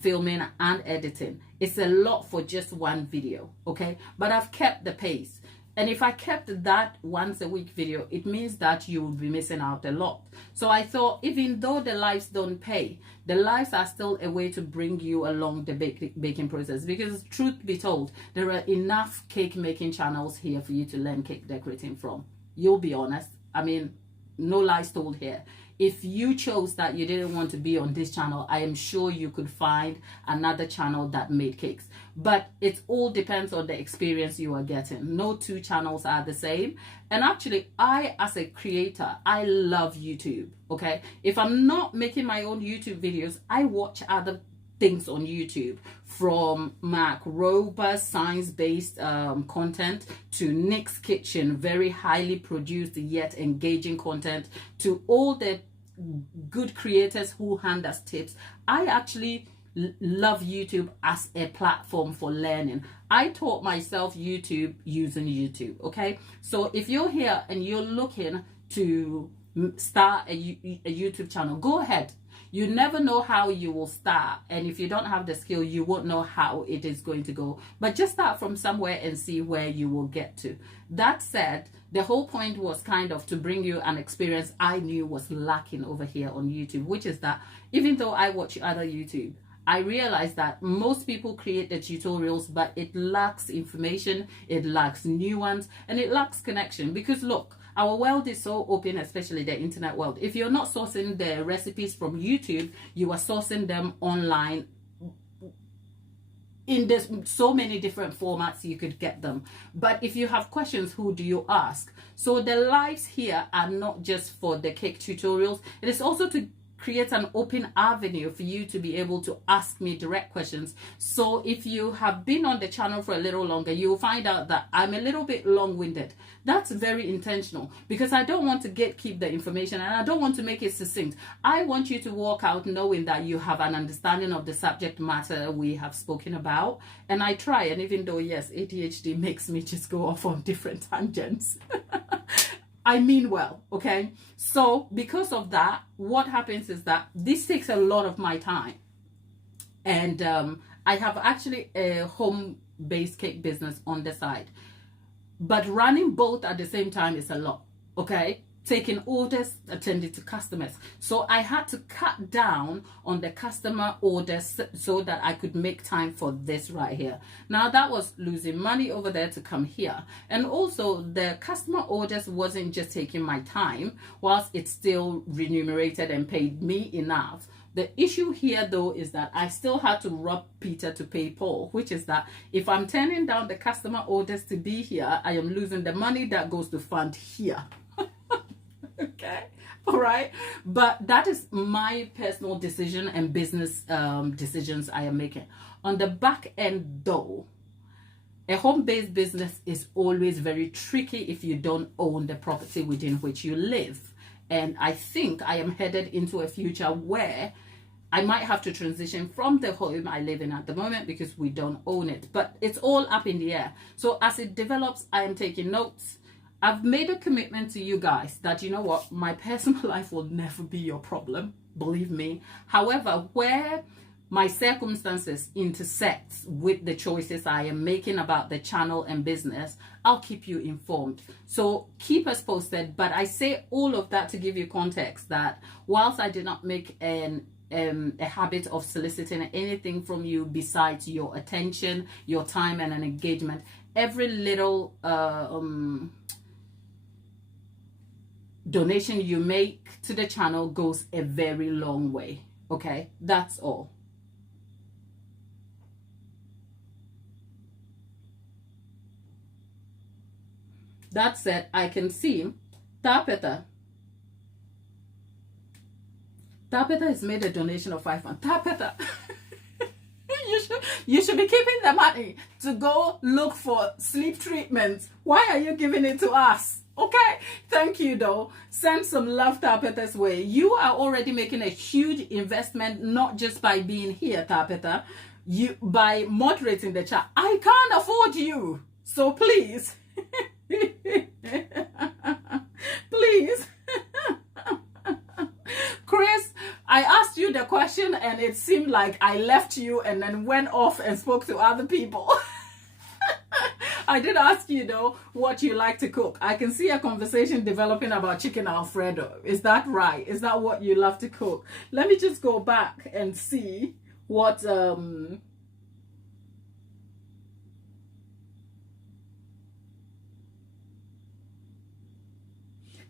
filming and editing, it's a lot for just one video. Okay, but I've kept the pace. And if I kept that once a week video, it means that you will be missing out a lot. So I thought, even though the lives don't pay, the lives are still a way to bring you along the baking process. Because truth be told, there are enough cake making channels here for you to learn cake decorating from. You'll be honest. I mean, no lies told here. If you chose that you didn't want to be on this channel, I am sure you could find another channel that made cakes. But it all depends on the experience you are getting. No two channels are the same. And actually, I, as a creator, I love YouTube, okay? If I'm not making my own YouTube videos, I watch other things on YouTube, from Mark Rober's science-based content to Nick's Kitchen, very highly produced yet engaging content, to all the good creators who hand us tips. I actually love YouTube as a platform for learning. I taught myself YouTube using YouTube, okay? So if you're here and you're looking to start a YouTube channel, go ahead. You never know how you will start, and if you don't have the skill, you won't know how it is going to go. But just start from somewhere and see where you will get to. That said, the whole point was kind of to bring you an experience I knew was lacking over here on YouTube, which is that even though I watch other YouTube, I realized that most people create the tutorials, but it lacks information, it lacks nuance, and it lacks connection. Because look, our world is so open, especially the internet world. If you're not sourcing the recipes from YouTube, you are sourcing them online in this so many different formats you could get them. But if you have questions, who do you ask? So the lives here are not just for the cake tutorials. It is also to create an open avenue for you to be able to ask me direct questions. So if you have been on the channel for a little longer, you'll find out that I'm a little bit long-winded. That's very intentional, because I don't want to gatekeep the information, and I don't want to make it succinct. I want you to walk out knowing that you have an understanding of the subject matter we have spoken about. And I try, and even though, yes, ADHD makes me just go off on different tangents, I mean well, okay? So because of that, what happens is that this takes a lot of my time. And I have actually a home-based cake business on the side. But running both at the same time is a lot, okay? taking orders, attending to customers. So I had to cut down on the customer orders so that I could make time for this right here. Now that was losing money over there to come here. And also the customer orders wasn't just taking my time, whilst it still remunerated and paid me enough. The issue here though is that I still had to rob Peter to pay Paul, which is that if I'm turning down the customer orders to be here, I am losing the money that goes to fund here. Okay, all right, but that is my personal decision and business decisions I am making. On the back end though, a home-based business is always very tricky if you don't own the property within which you live. And I think I am headed into a future where I might have to transition from the home I live in at the moment because we don't own it, but it's all up in the air. So as it develops, I am taking notes. I've made a commitment to you guys that, you know what, my personal life will never be your problem, believe me. However, where my circumstances intersect with the choices I am making about the channel and business, I'll keep you informed. So keep us posted. But I say all of that to give you context that whilst I did not make a habit of soliciting anything from you besides your attention, your time, and an engagement, every little donation you make to the channel goes a very long way. Okay, that's all. That said, I can see Tapeta has made a donation of £5. Tapeta, you should be keeping the money to go look for sleep treatments. Why are you giving it to us? Okay, thank you though. Send some love Tapeta's way. You are already making a huge investment, not just by being here, Tapeta, by moderating the chat. I can't afford you, so please. Please. Chris, I asked you the question and it seemed like I left you and then went off and spoke to other people. I did ask you though what you like to cook. I can see a conversation developing about chicken Alfredo. Is that right? Is that what you love to cook? Let me just go back and see what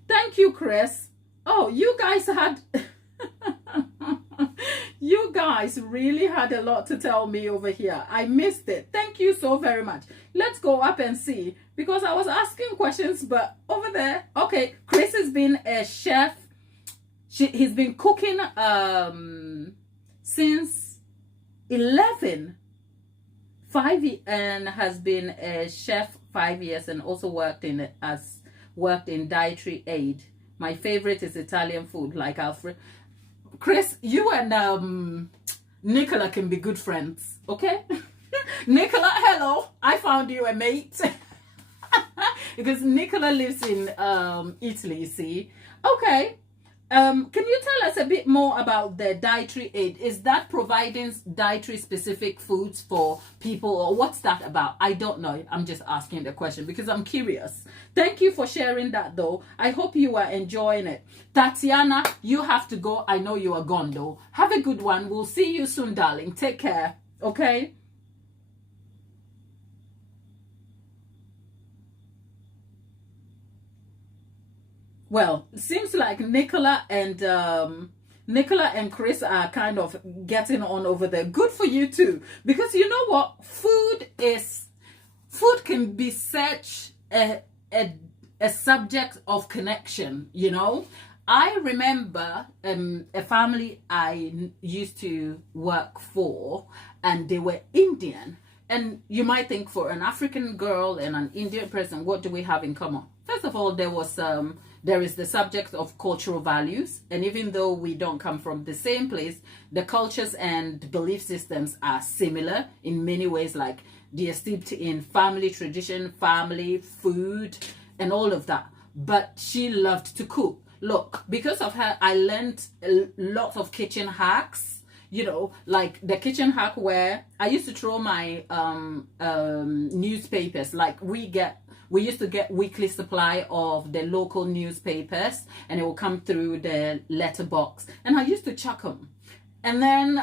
Thank you, Chris. Oh, you guys had you guys really had a lot to tell me over here. I missed it. Thank you so very much. Let's go up and see, because I was asking questions, but over there, okay, Chris has been a chef. He's been cooking since 11, and has been a chef 5 years, and also worked in dietary aid. My favorite is Italian food, like Alfred. Chris, you and Nicola can be good friends, okay? Nicola, hello. I found you a mate. Because Nicola lives in Italy, you see. Okay. Can you tell us a bit more about the dietary aid? Is that providing dietary specific foods for people, or what's that about? I don't know. I'm just asking the question because I'm curious. Thank you for sharing that though. I hope you are enjoying it. Tatiana, you have to go. I know you are gone though. Have a good one. We'll see you soon, darling. Take care. Okay? Well, seems like Nicola and Chris are kind of getting on over there. Good for you too, because you know what, food can be such a subject of connection. You know, I remember a family I used to work for, and they were Indian. And you might think, for an African girl and an Indian person, what do we have in common? First of all, there is the subject of cultural values. And even though we don't come from the same place, the cultures and belief systems are similar in many ways, like they're steeped in family tradition, family food, and all of that. But she loved to cook. Look, because of her, I learned a lot of kitchen hacks. you know, like the kitchen hack where I used to throw my newspapers. Like we used to get weekly supply of the local newspapers, and it will come through the letterbox, and I used to chuck them. And then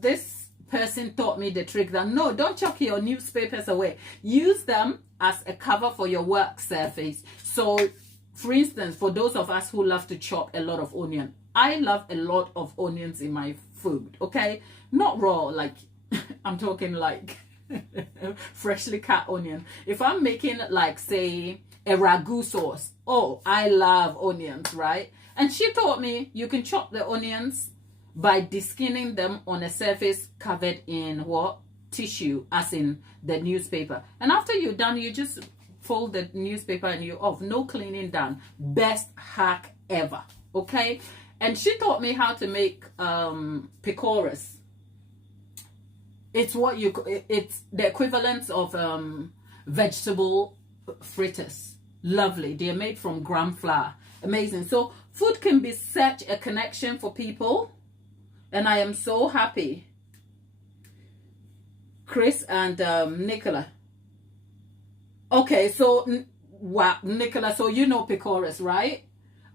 this person taught me the trick that no, don't chuck your newspapers away. Use them as a cover for your work surface. So, for instance, for those of us who love to chop a lot of onion, I love a lot of onions in my food, okay? Not raw, like, I'm talking like freshly cut onion. If I'm making, like, say, a ragu sauce, oh, I love onions, right? And she taught me you can chop the onions by diskinning them on a surface covered in what? Tissue, as in the newspaper. And after you're done, you just fold the newspaper and you're off. No cleaning done. Best hack ever, okay? And she taught me how to make picoras. It's it's the equivalent of vegetable fritters. Lovely. They're made from gram flour. Amazing. So food can be such a connection for people, and I am so happy. Chris and Nicola. Okay, so wow, Nicola, so you know picoras, right?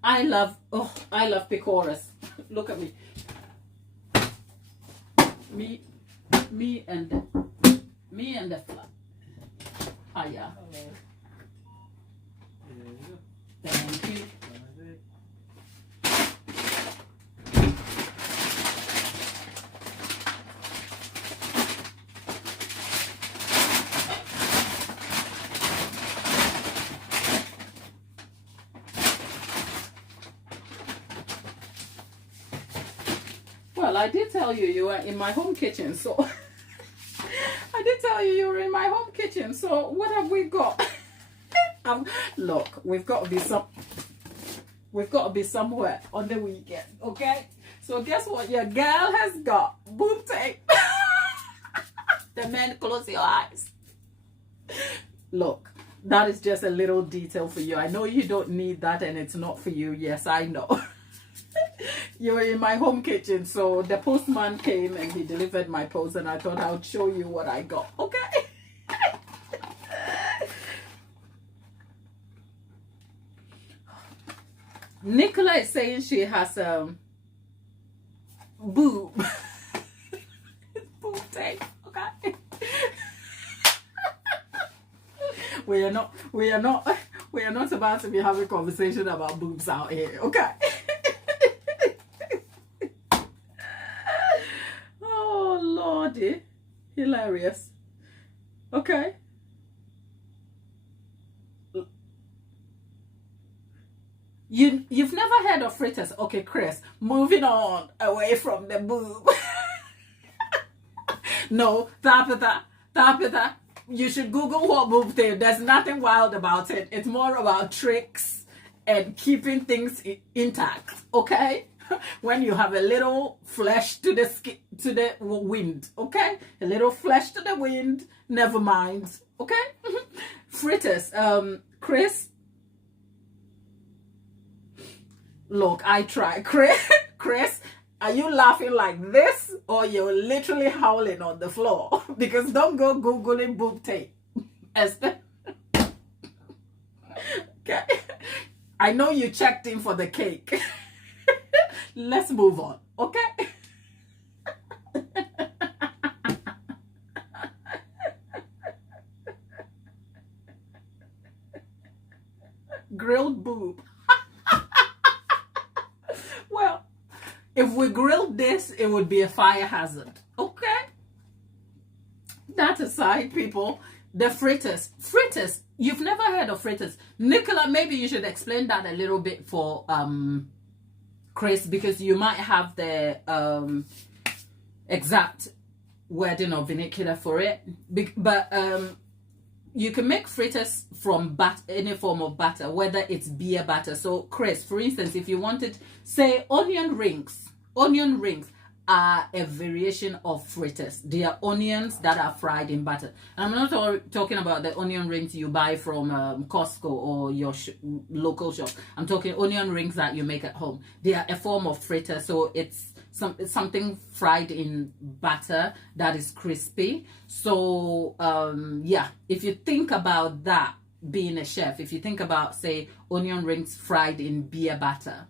I love picoras. Look at me. Me and the flat. Ah, yeah. Thank you. Well, I did tell you were in my home kitchen, so I did tell you were in my home kitchen. So what have we got? Look, we've got to be somewhere on the weekend, okay? So guess what your girl has got? Boob tape. The men, close your eyes. Look, that is just a little detail for you. I know you don't need that, and it's not for you. Yes, I know. You were in my home kitchen, so the postman came and he delivered my post, and I thought I would show you what I got, okay? Nicola is saying she has boob tape, okay? we are not about to be having a conversation about boobs out here, okay? Lordy, hilarious. Okay. You've never heard of fritters? Okay, Chris, moving on away from the boob. No, Tapita, you should Google what boob tape. There's nothing wild about it. It's more about tricks and keeping things intact, okay? When you have a little flesh to the skin, to the wind, okay? A little flesh to the wind, never mind, okay? Fritters, Chris. Look, I try. Chris, are you laughing like this, or you're literally howling on the floor? Because don't go Googling boob tape, Esther. Okay? I know you checked in for the cake. Let's move on, okay? Grilled boob. Well, if we grilled this, it would be a fire hazard, okay? That aside, people, the fritters. Fritters, you've never heard of fritters. Nicola, maybe you should explain that a little bit for Chris, because you might have the exact wording or vernacular for it. But you can make fritters from any form of butter, whether it's beer butter. So Chris, for instance, if you wanted, say, onion rings are a variation of fritters. They are onions that are fried in butter. And I'm not talking about the onion rings you buy from Costco or your local shop. I'm talking onion rings that you make at home. They are a form of fritter, so it's something fried in butter that is crispy. So yeah, if you think about that, being a chef, if you think about, say, onion rings fried in beer batter,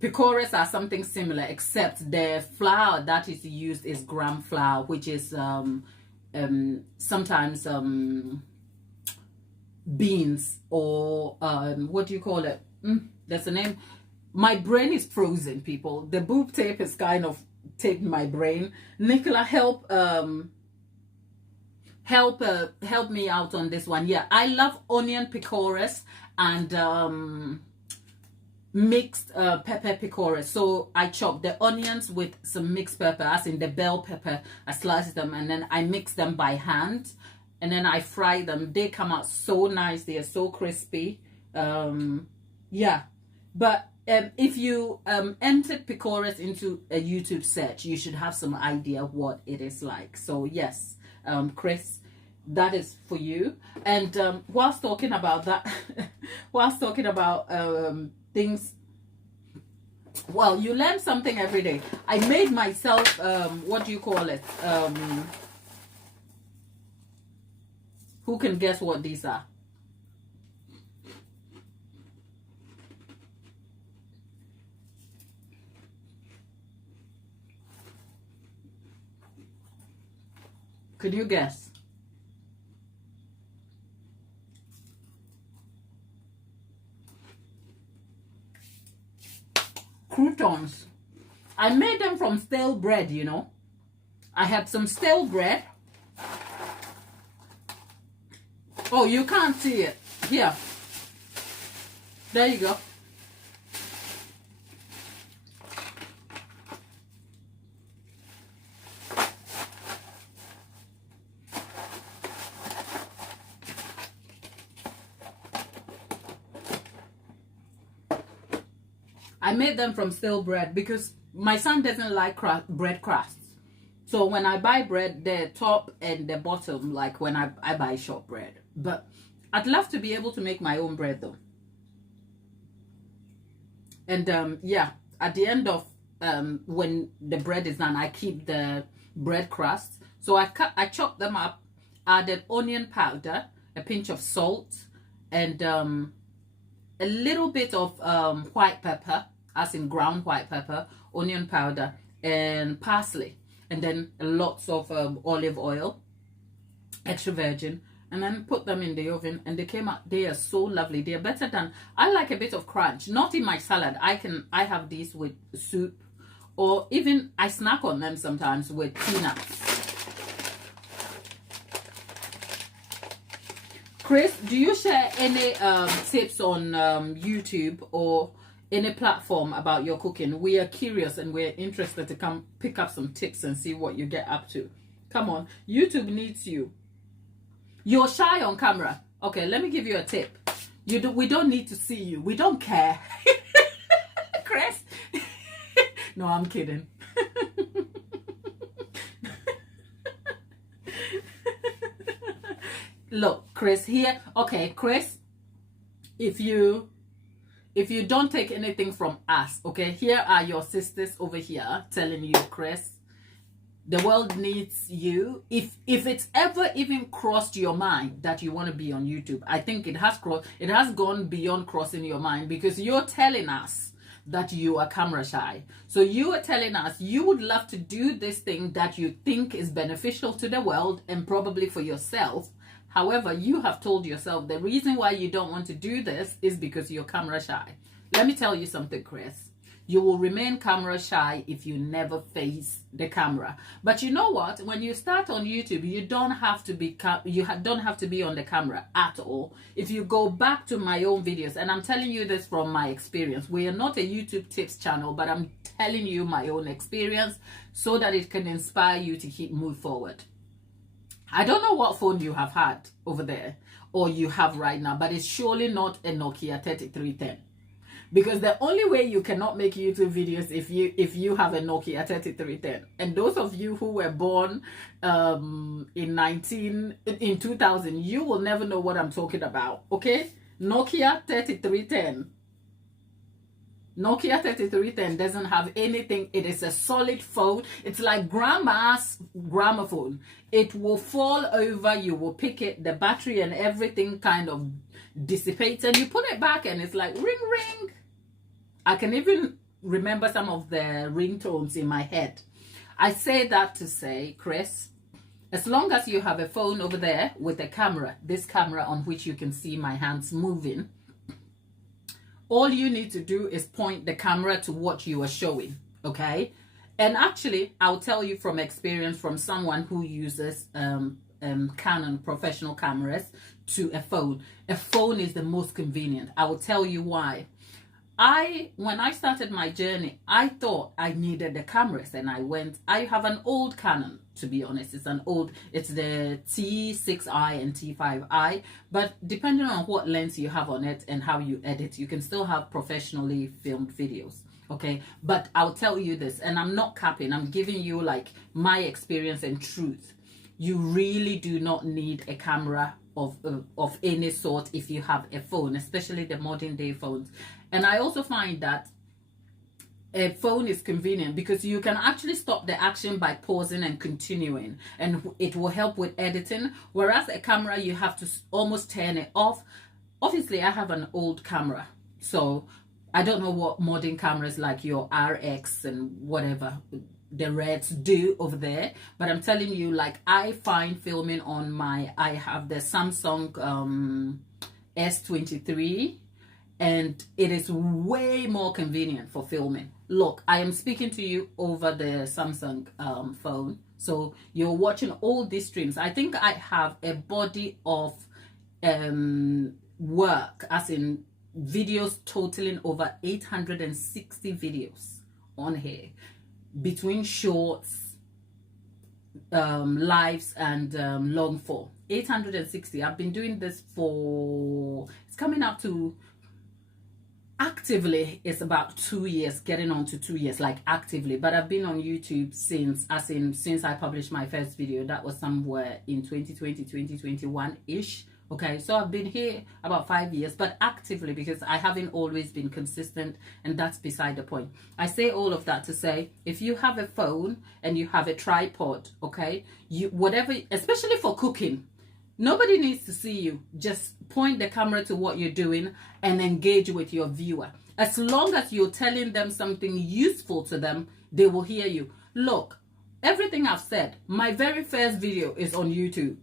Pecores are something similar, except the flour that is used is gram flour, which is sometimes beans, or what do you call it? That's the name. My brain is frozen, people. The boob tape is kind of taped my brain. Nicola, help me out on this one. Yeah, I love onion pecores and mixed pepper pecores. So I chop the onions with some mixed pepper, as in the bell pepper. I slice them and then I mix them by hand, and then I fry them. They come out so nice. They are so crispy. Yeah, but if you entered pecores into a YouTube search, you should have some idea what it is like. So yes, Chris, that is for you. And whilst talking about that, whilst talking about things, well, you learn something every day. I made myself what do you call it, who can guess what these are? Could you guess? Croutons. I made them from stale bread, you know. I had some stale bread. Oh, you can't see it. Here. There you go. I made them from stale bread because my son doesn't like bread crusts. So when I buy bread, the top and the bottom, like when I buy shop bread. But I'd love to be able to make my own bread though. And yeah, at the end of when the bread is done, I keep the bread crust. So I chop them up, added onion powder, a pinch of salt, and a little bit of white pepper, as in ground white pepper, onion powder, and parsley, and then lots of olive oil, extra virgin, and then put them in the oven, and they came out. They are so lovely. They are better than, I like a bit of crunch, not in my salad. I have these with soup, or even I snack on them sometimes with peanuts. Chris, do you share any tips on YouTube or any platform about your cooking? We are curious and we're interested to come pick up some tips and see what you get up to. Come on, YouTube needs you. You're shy on camera. Okay, let me give you a tip. We don't need to see you. We don't care. Chris? No, I'm kidding. Look, Chris, here. Okay, Chris, if you don't take anything from us, okay, here are your sisters over here telling you, Chris, the world needs you. If it's ever even crossed your mind that you want to be on YouTube, I think it has gone beyond crossing your mind, because you're telling us that you are camera shy. So you are telling us you would love to do this thing that you think is beneficial to the world and probably for yourself. However, you have told yourself the reason why you don't want to do this is because you're camera shy. Let me tell you something, Chris. You will remain camera shy if you never face the camera. But you know what? When you start on YouTube, you don't have to be on the camera at all. If you go back to my own videos, and I'm telling you this from my experience, we are not a YouTube tips channel, but I'm telling you my own experience so that it can inspire you to move forward. I don't know what phone you have had over there or you have right now, but it's surely not a Nokia 3310. Because the only way you cannot make YouTube videos if you have a Nokia 3310. And those of you who were born in 2000, you will never know what I'm talking about. Okay? Nokia 3310. Nokia 3310 doesn't have anything. It is a solid phone. It's like grandma's gramophone. It will fall over, you will pick it, the battery and everything kind of dissipates, and you put it back and it's like ring ring. I can even remember some of the ringtones in my head. I say that to say, Chris, as long as you have a phone over there with a camera, this camera on which you can see my hands moving, all you need to do is point the camera to what you are showing, okay? And actually, I'll tell you from experience from someone who uses Canon professional cameras to a phone. A phone is the most convenient. I will tell you why. When I started my journey, I thought I needed the cameras, and I have an old Canon, to be honest. It's the T6i and T5i, but depending on what lens you have on it and how you edit, you can still have professionally filmed videos, okay? But I'll tell you this, and I'm not capping, I'm giving you like my experience and truth. You really do not need a camera of any sort if you have a phone, especially the modern day phones. And I also find that a phone is convenient because you can actually stop the action by pausing and continuing, and it will help with editing, whereas a camera you have to almost turn it off. Obviously I have an old camera, so I don't know what modern cameras like your RX and whatever the Reds do over there, but I'm telling you, like, I find filming on I have the Samsung S23, and it is way more convenient for filming. Look, I am speaking to you over the Samsung phone, so you're watching all these streams. I think I have a body of work, as in videos totaling over 860 videos on here, between shorts, lives, and long form. 860. I've been doing this for, it's coming up to, actively it's about 2 years, getting on to 2 years, like actively. But I've been on YouTube since I published my first video. That was somewhere in 2020, 2021 ish. Okay, so I've been here about 5 years, but actively, because I haven't always been consistent, and that's beside the point. I say all of that to say, if you have a phone and you have a tripod, okay, whatever, especially for cooking, nobody needs to see you. Just point the camera to what you're doing and engage with your viewer. As long as you're telling them something useful to them, they will hear you. Look, everything I've said, my very first video is on YouTube.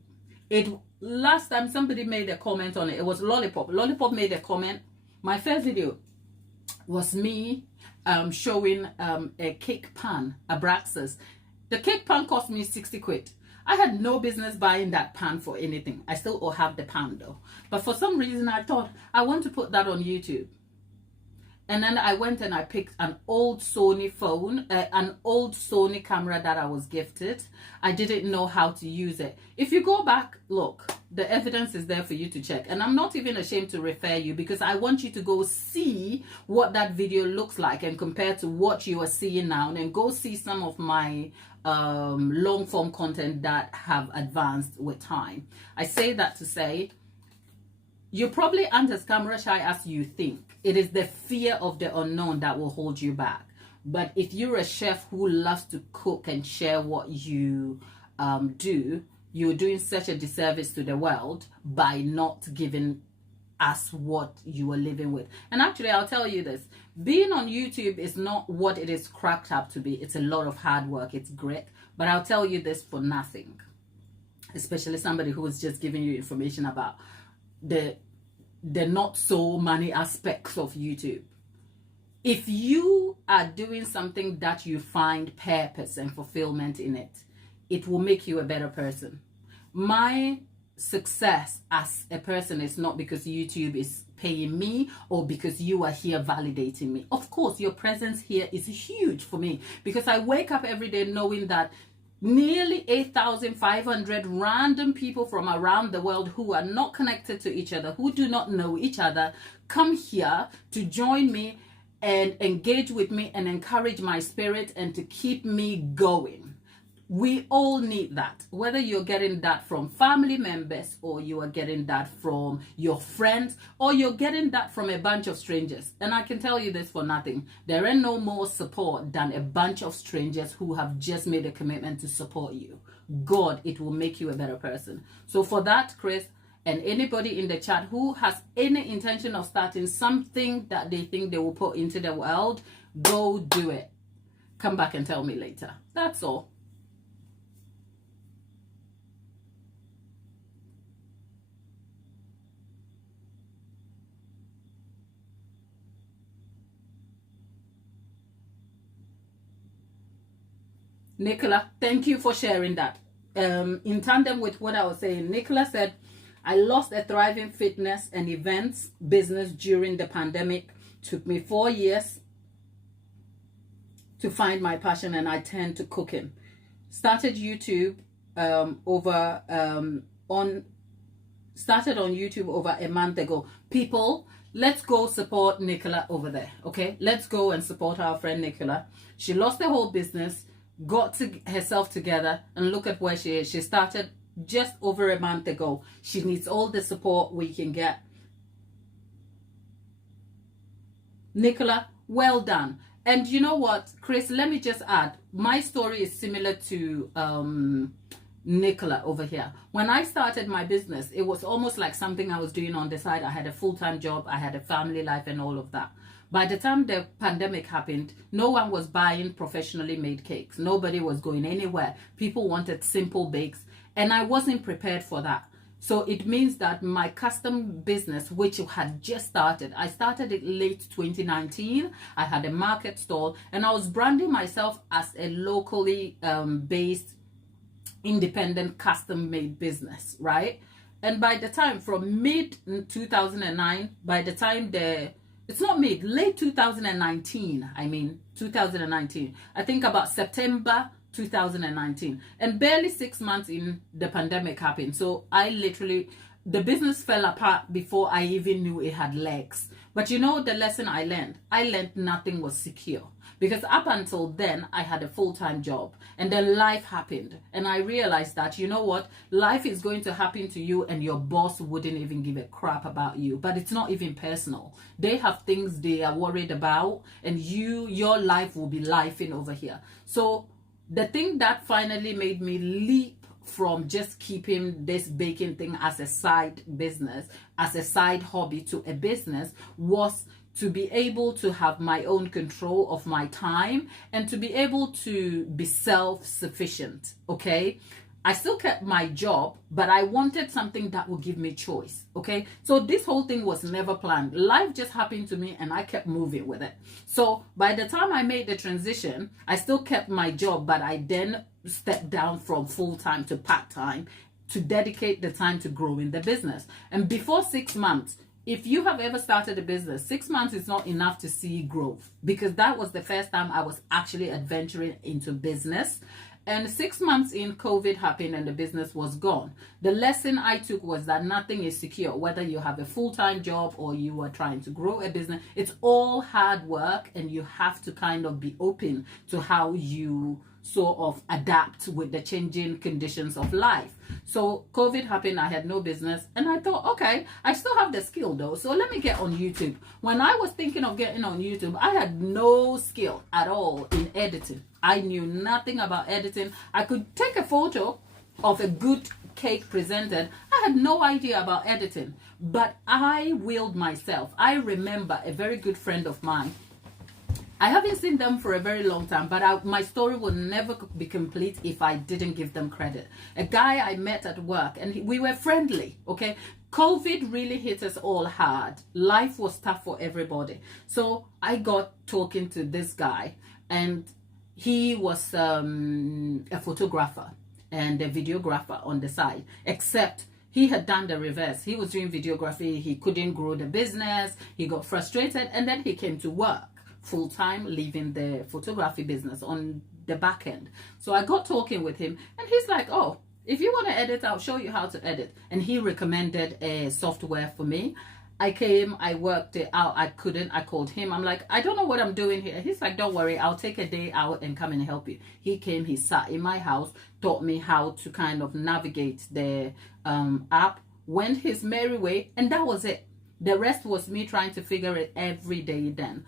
Last time somebody made a comment on it, it was Lollipop. Lollipop made a comment. My first video was me showing a cake pan, Abraxas. The cake pan cost me 60 quid. I had no business buying that pan for anything. I still have the pan though. But for some reason I thought I want to put that on YouTube. And then I went and I picked an old Sony phone, an old Sony camera that I was gifted. I didn't know how to use it. If you go back, look, the evidence is there for you to check. And I'm not even ashamed to refer you, because I want you to go see what that video looks like and compare to what you are seeing now, and go see some of my long form content that have advanced with time. I say that to say, you probably aren't as camera shy as you think. It is the fear of the unknown that will hold you back. But if you're a chef who loves to cook and share what you do, you're doing such a disservice to the world by not giving us what you are living with. And actually, I'll tell you this, being on YouTube is not what it is cracked up to be. It's a lot of hard work, it's grit. But I'll tell you this for nothing, especially somebody who is just giving you information about the not so money aspects of YouTube. If you are doing something that you find purpose and fulfillment in it, it will make you a better person. My success as a person is not because YouTube is paying me or because you are here validating me. Of course, your presence here is huge for me, because I wake up every day knowing that nearly 8,500 random people from around the world who are not connected to each other, who do not know each other, come here to join me and engage with me and encourage my spirit and to keep me going. We all need that, whether you're getting that from family members, or you are getting that from your friends, or you're getting that from a bunch of strangers. And I can tell you this for nothing, there ain't no more support than a bunch of strangers who have just made a commitment to support you. God, it will make you a better person. So for that, Chris, and anybody in the chat who has any intention of starting something that they think they will put into the world, go do it. Come back and tell me later. That's all. Nicola, thank you for sharing that. In tandem with what I was saying, Nicola said, I lost a thriving fitness and events business during the pandemic. Took me 4 years to find my passion, and I turned to cooking. Started YouTube started on YouTube over a month ago. People, let's go support Nicola over there, okay? Let's go and support our friend Nicola. She lost the whole business, got herself together, and look at where she is. She started just over a month ago. She needs all the support we can get. Nicola, well done. And you know what, Chris, let me just add, my story is similar to Nicola over here. When I started my business, it was almost like something I was doing on the side. I had a full-time job, I had a family life and all of that. By the time the pandemic happened, no one was buying professionally made cakes. Nobody was going anywhere. People wanted simple bakes, and I wasn't prepared for that. So it means that my custom business, which had just started, I started it late 2019. I had a market stall, and I was branding myself as a locally based, independent, custom made business, right? And by the time from mid 2009, by the time it's not mid, late 2019, 2019, I think about September 2019, and barely 6 months in, the pandemic happened. So the business fell apart before I even knew it had legs. But you know the lesson I learned nothing was secure, because up until then I had a full-time job, and then life happened, and I realized that, you know what, life is going to happen to you and your boss wouldn't even give a crap about you. But it's not even personal. They have things they are worried about, and your life will be lifing over here. So the thing that finally made me leap from just keeping this baking thing as a side business, as a side hobby, to a business, was to be able to have my own control of my time and to be able to be self-sufficient, okay? I still kept my job, but I wanted something that would give me choice, okay? So this whole thing was never planned. Life just happened to me, and I kept moving with it. So by the time I made the transition, I still kept my job, but I then stepped down from full-time to part-time to dedicate the time to growing the business. And before 6 months, if you have ever started a business, 6 months is not enough to see growth, because that was the first time I was actually adventuring into business. And 6 months in, COVID happened and the business was gone. The lesson I took was that nothing is secure, whether you have a full-time job or you are trying to grow a business. It's all hard work, and you have to kind of be open to how you sort of adapt with the changing conditions of life. So COVID happened, I had no business, and I thought, okay, I still have the skill though, so let me get on YouTube. When I was thinking of getting on YouTube, I had no skill at all in editing. I knew nothing about editing. I could take a photo of a good cake presented. I had no idea about editing, but I willed myself. I remember a very good friend of mine, I haven't seen them for a very long time, but my story will never be complete if I didn't give them credit. A guy I met at work, and we were friendly, okay? COVID really hit us all hard. Life was tough for everybody. So I got talking to this guy, and he was a photographer and a videographer on the side, except he had done the reverse. He was doing videography. He couldn't grow the business. He got frustrated, and then he came to work full-time, leaving the photography business on the back end. So I got talking with him, and he's like, oh, if you want to edit, I'll show you how to edit. And he recommended a software for me. I came, I worked it out. I couldn't. I called him. I'm like, I don't know what I'm doing here. He's like, don't worry, I'll take a day out and come and help you. He came, he sat in my house, taught me how to kind of navigate the app, went his merry way, and that was it. The rest was me trying to figure it every day then.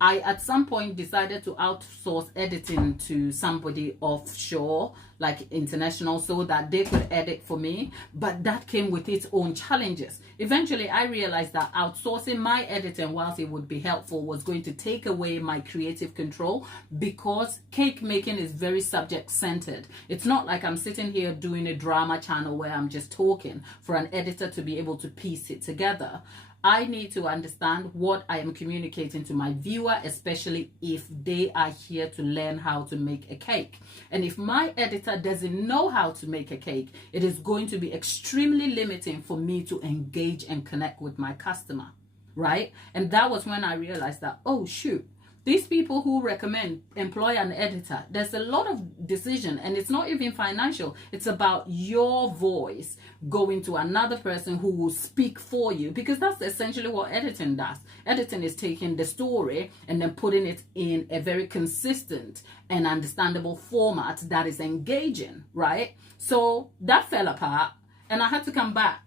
I, at some point, decided to outsource editing to somebody offshore, like international, so that they could edit for me. But that came with its own challenges. Eventually, I realized that outsourcing my editing, whilst it would be helpful, was going to take away my creative control, because cake making is very subject-centered. It's not like I'm sitting here doing a drama channel where I'm just talking for an editor to be able to piece it together. I need to understand what I am communicating to my viewer, especially if they are here to learn how to make a cake. And if my editor doesn't know how to make a cake, it is going to be extremely limiting for me to engage and connect with my customer, right? And that was when I realized that, oh shoot, these people who recommend employ an editor, there's a lot of decision, and it's not even financial. It's about your voice going to another person who will speak for you, because that's essentially what editing does. Editing is taking the story and then putting it in a very consistent and understandable format that is engaging, right? So that fell apart and I had to come back.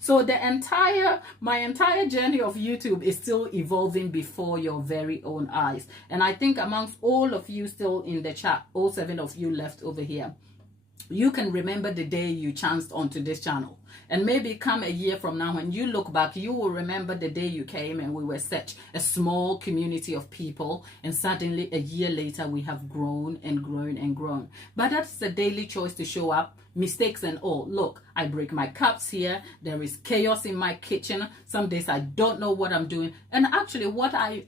So my entire journey of YouTube is still evolving before your very own eyes. And I think amongst all of you still in the chat, all 7 of you left over here, you can remember the day you chanced onto this channel. And maybe come a year from now, when you look back, you will remember the day you came and we were such a small community of people. And suddenly a year later, we have grown and grown and grown. But that's a daily choice to show up, mistakes and all. Look, I break my cups here. There is chaos in my kitchen. Some days I don't know what I'm doing. And actually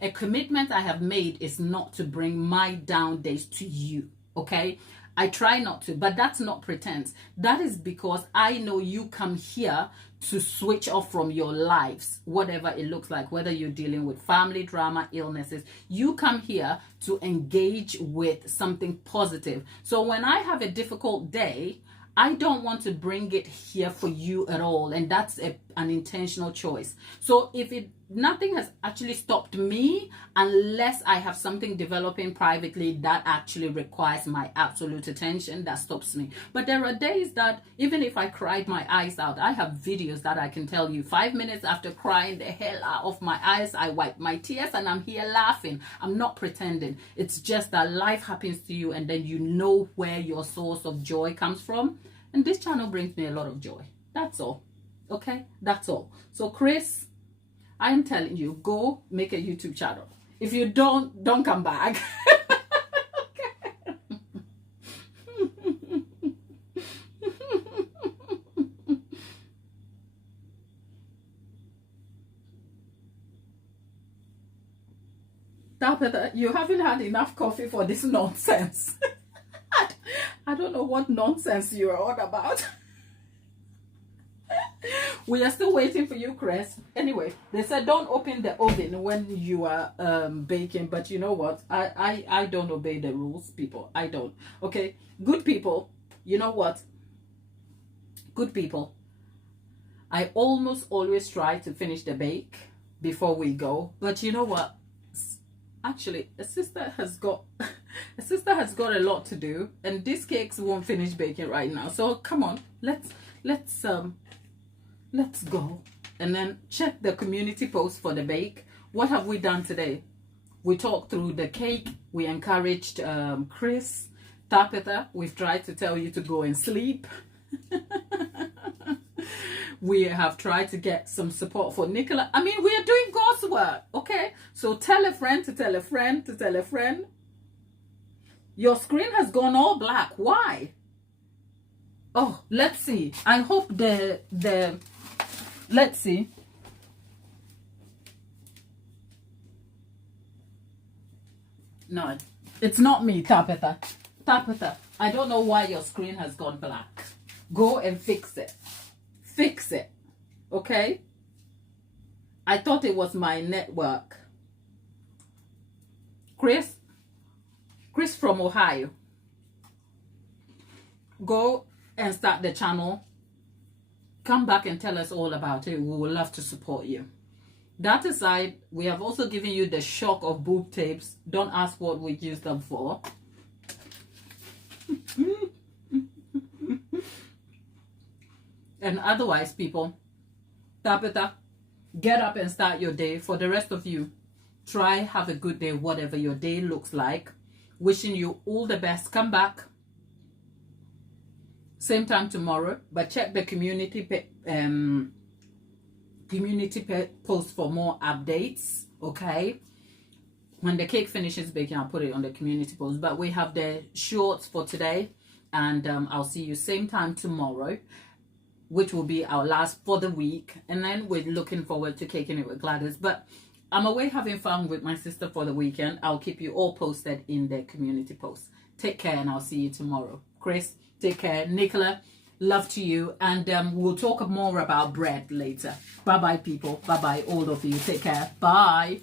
a commitment I have made is not to bring my down days to you. Okay? I try not to, but that's not pretense. That is because I know you come here to switch off from your lives, whatever it looks like, whether you're dealing with family drama, illnesses. You come here to engage with something positive. So when I have a difficult day, I don't want to bring it here for you at all. And that's an intentional choice. So if nothing has actually stopped me, unless I have something developing privately that actually requires my absolute attention, that stops me. But there are days that even if I cried my eyes out, I have videos that I can tell you 5 minutes after crying the hell out of my eyes, I wipe my tears and I'm here laughing. I'm not pretending. It's just that life happens to you and then you know where your source of joy comes from. And this channel brings me a lot of joy. That's all. Okay? That's all. So Chris, I am telling you, go make a YouTube channel. If you don't come back. Tabitha, you haven't had enough coffee for this nonsense. I don't know what nonsense you are on about. We are still waiting for you, Chris. Anyway, they said don't open the oven when you are baking, but you know what? I don't obey the rules, people. I don't. Okay, good people, you know what? Good people, I almost always try to finish the bake before we go, but you know what? Actually, a sister has got a lot to do, and these cakes won't finish baking right now. So come on, let's go and then check the community post for the bake. What have we done today? We talked through the cake. We encouraged Chris, Tabitha. We've tried to tell you to go and sleep. We have tried to get some support for Nicola. I mean, we are doing God's work, okay? So tell a friend to tell a friend to tell a friend. Your screen has gone all black. Why? Oh, let's see. I hope let's see. No, it's not me, Tabitha. Tabitha, I don't know why your screen has gone black. Go and fix it. Fix it. Okay? I thought it was my network. Chris from Ohio. Go and start the channel. Come back and tell us all about it. We would love to support you. That aside, we have also given you the shock of boob tapes. Don't ask what we use them for. And otherwise, people, Tabitha, get up and start your day. For the rest of you, try, have a good day, whatever your day looks like. Wishing you all the best. Come back same time tomorrow, but check the community post for more updates. Okay, when the cake finishes baking, I'll put it on the community post. But we have the shorts for today, and I'll see you same time tomorrow, which will be our last for the week. And then we're looking forward to caking it with Gladys. But I'm away having fun with my sister for the weekend. I'll keep you all posted in the community post. Take care, and I'll see you tomorrow. Chris, take care. Nicola, love to you. And we'll talk more about bread later. Bye-bye, people. Bye-bye, all of you. Take care. Bye.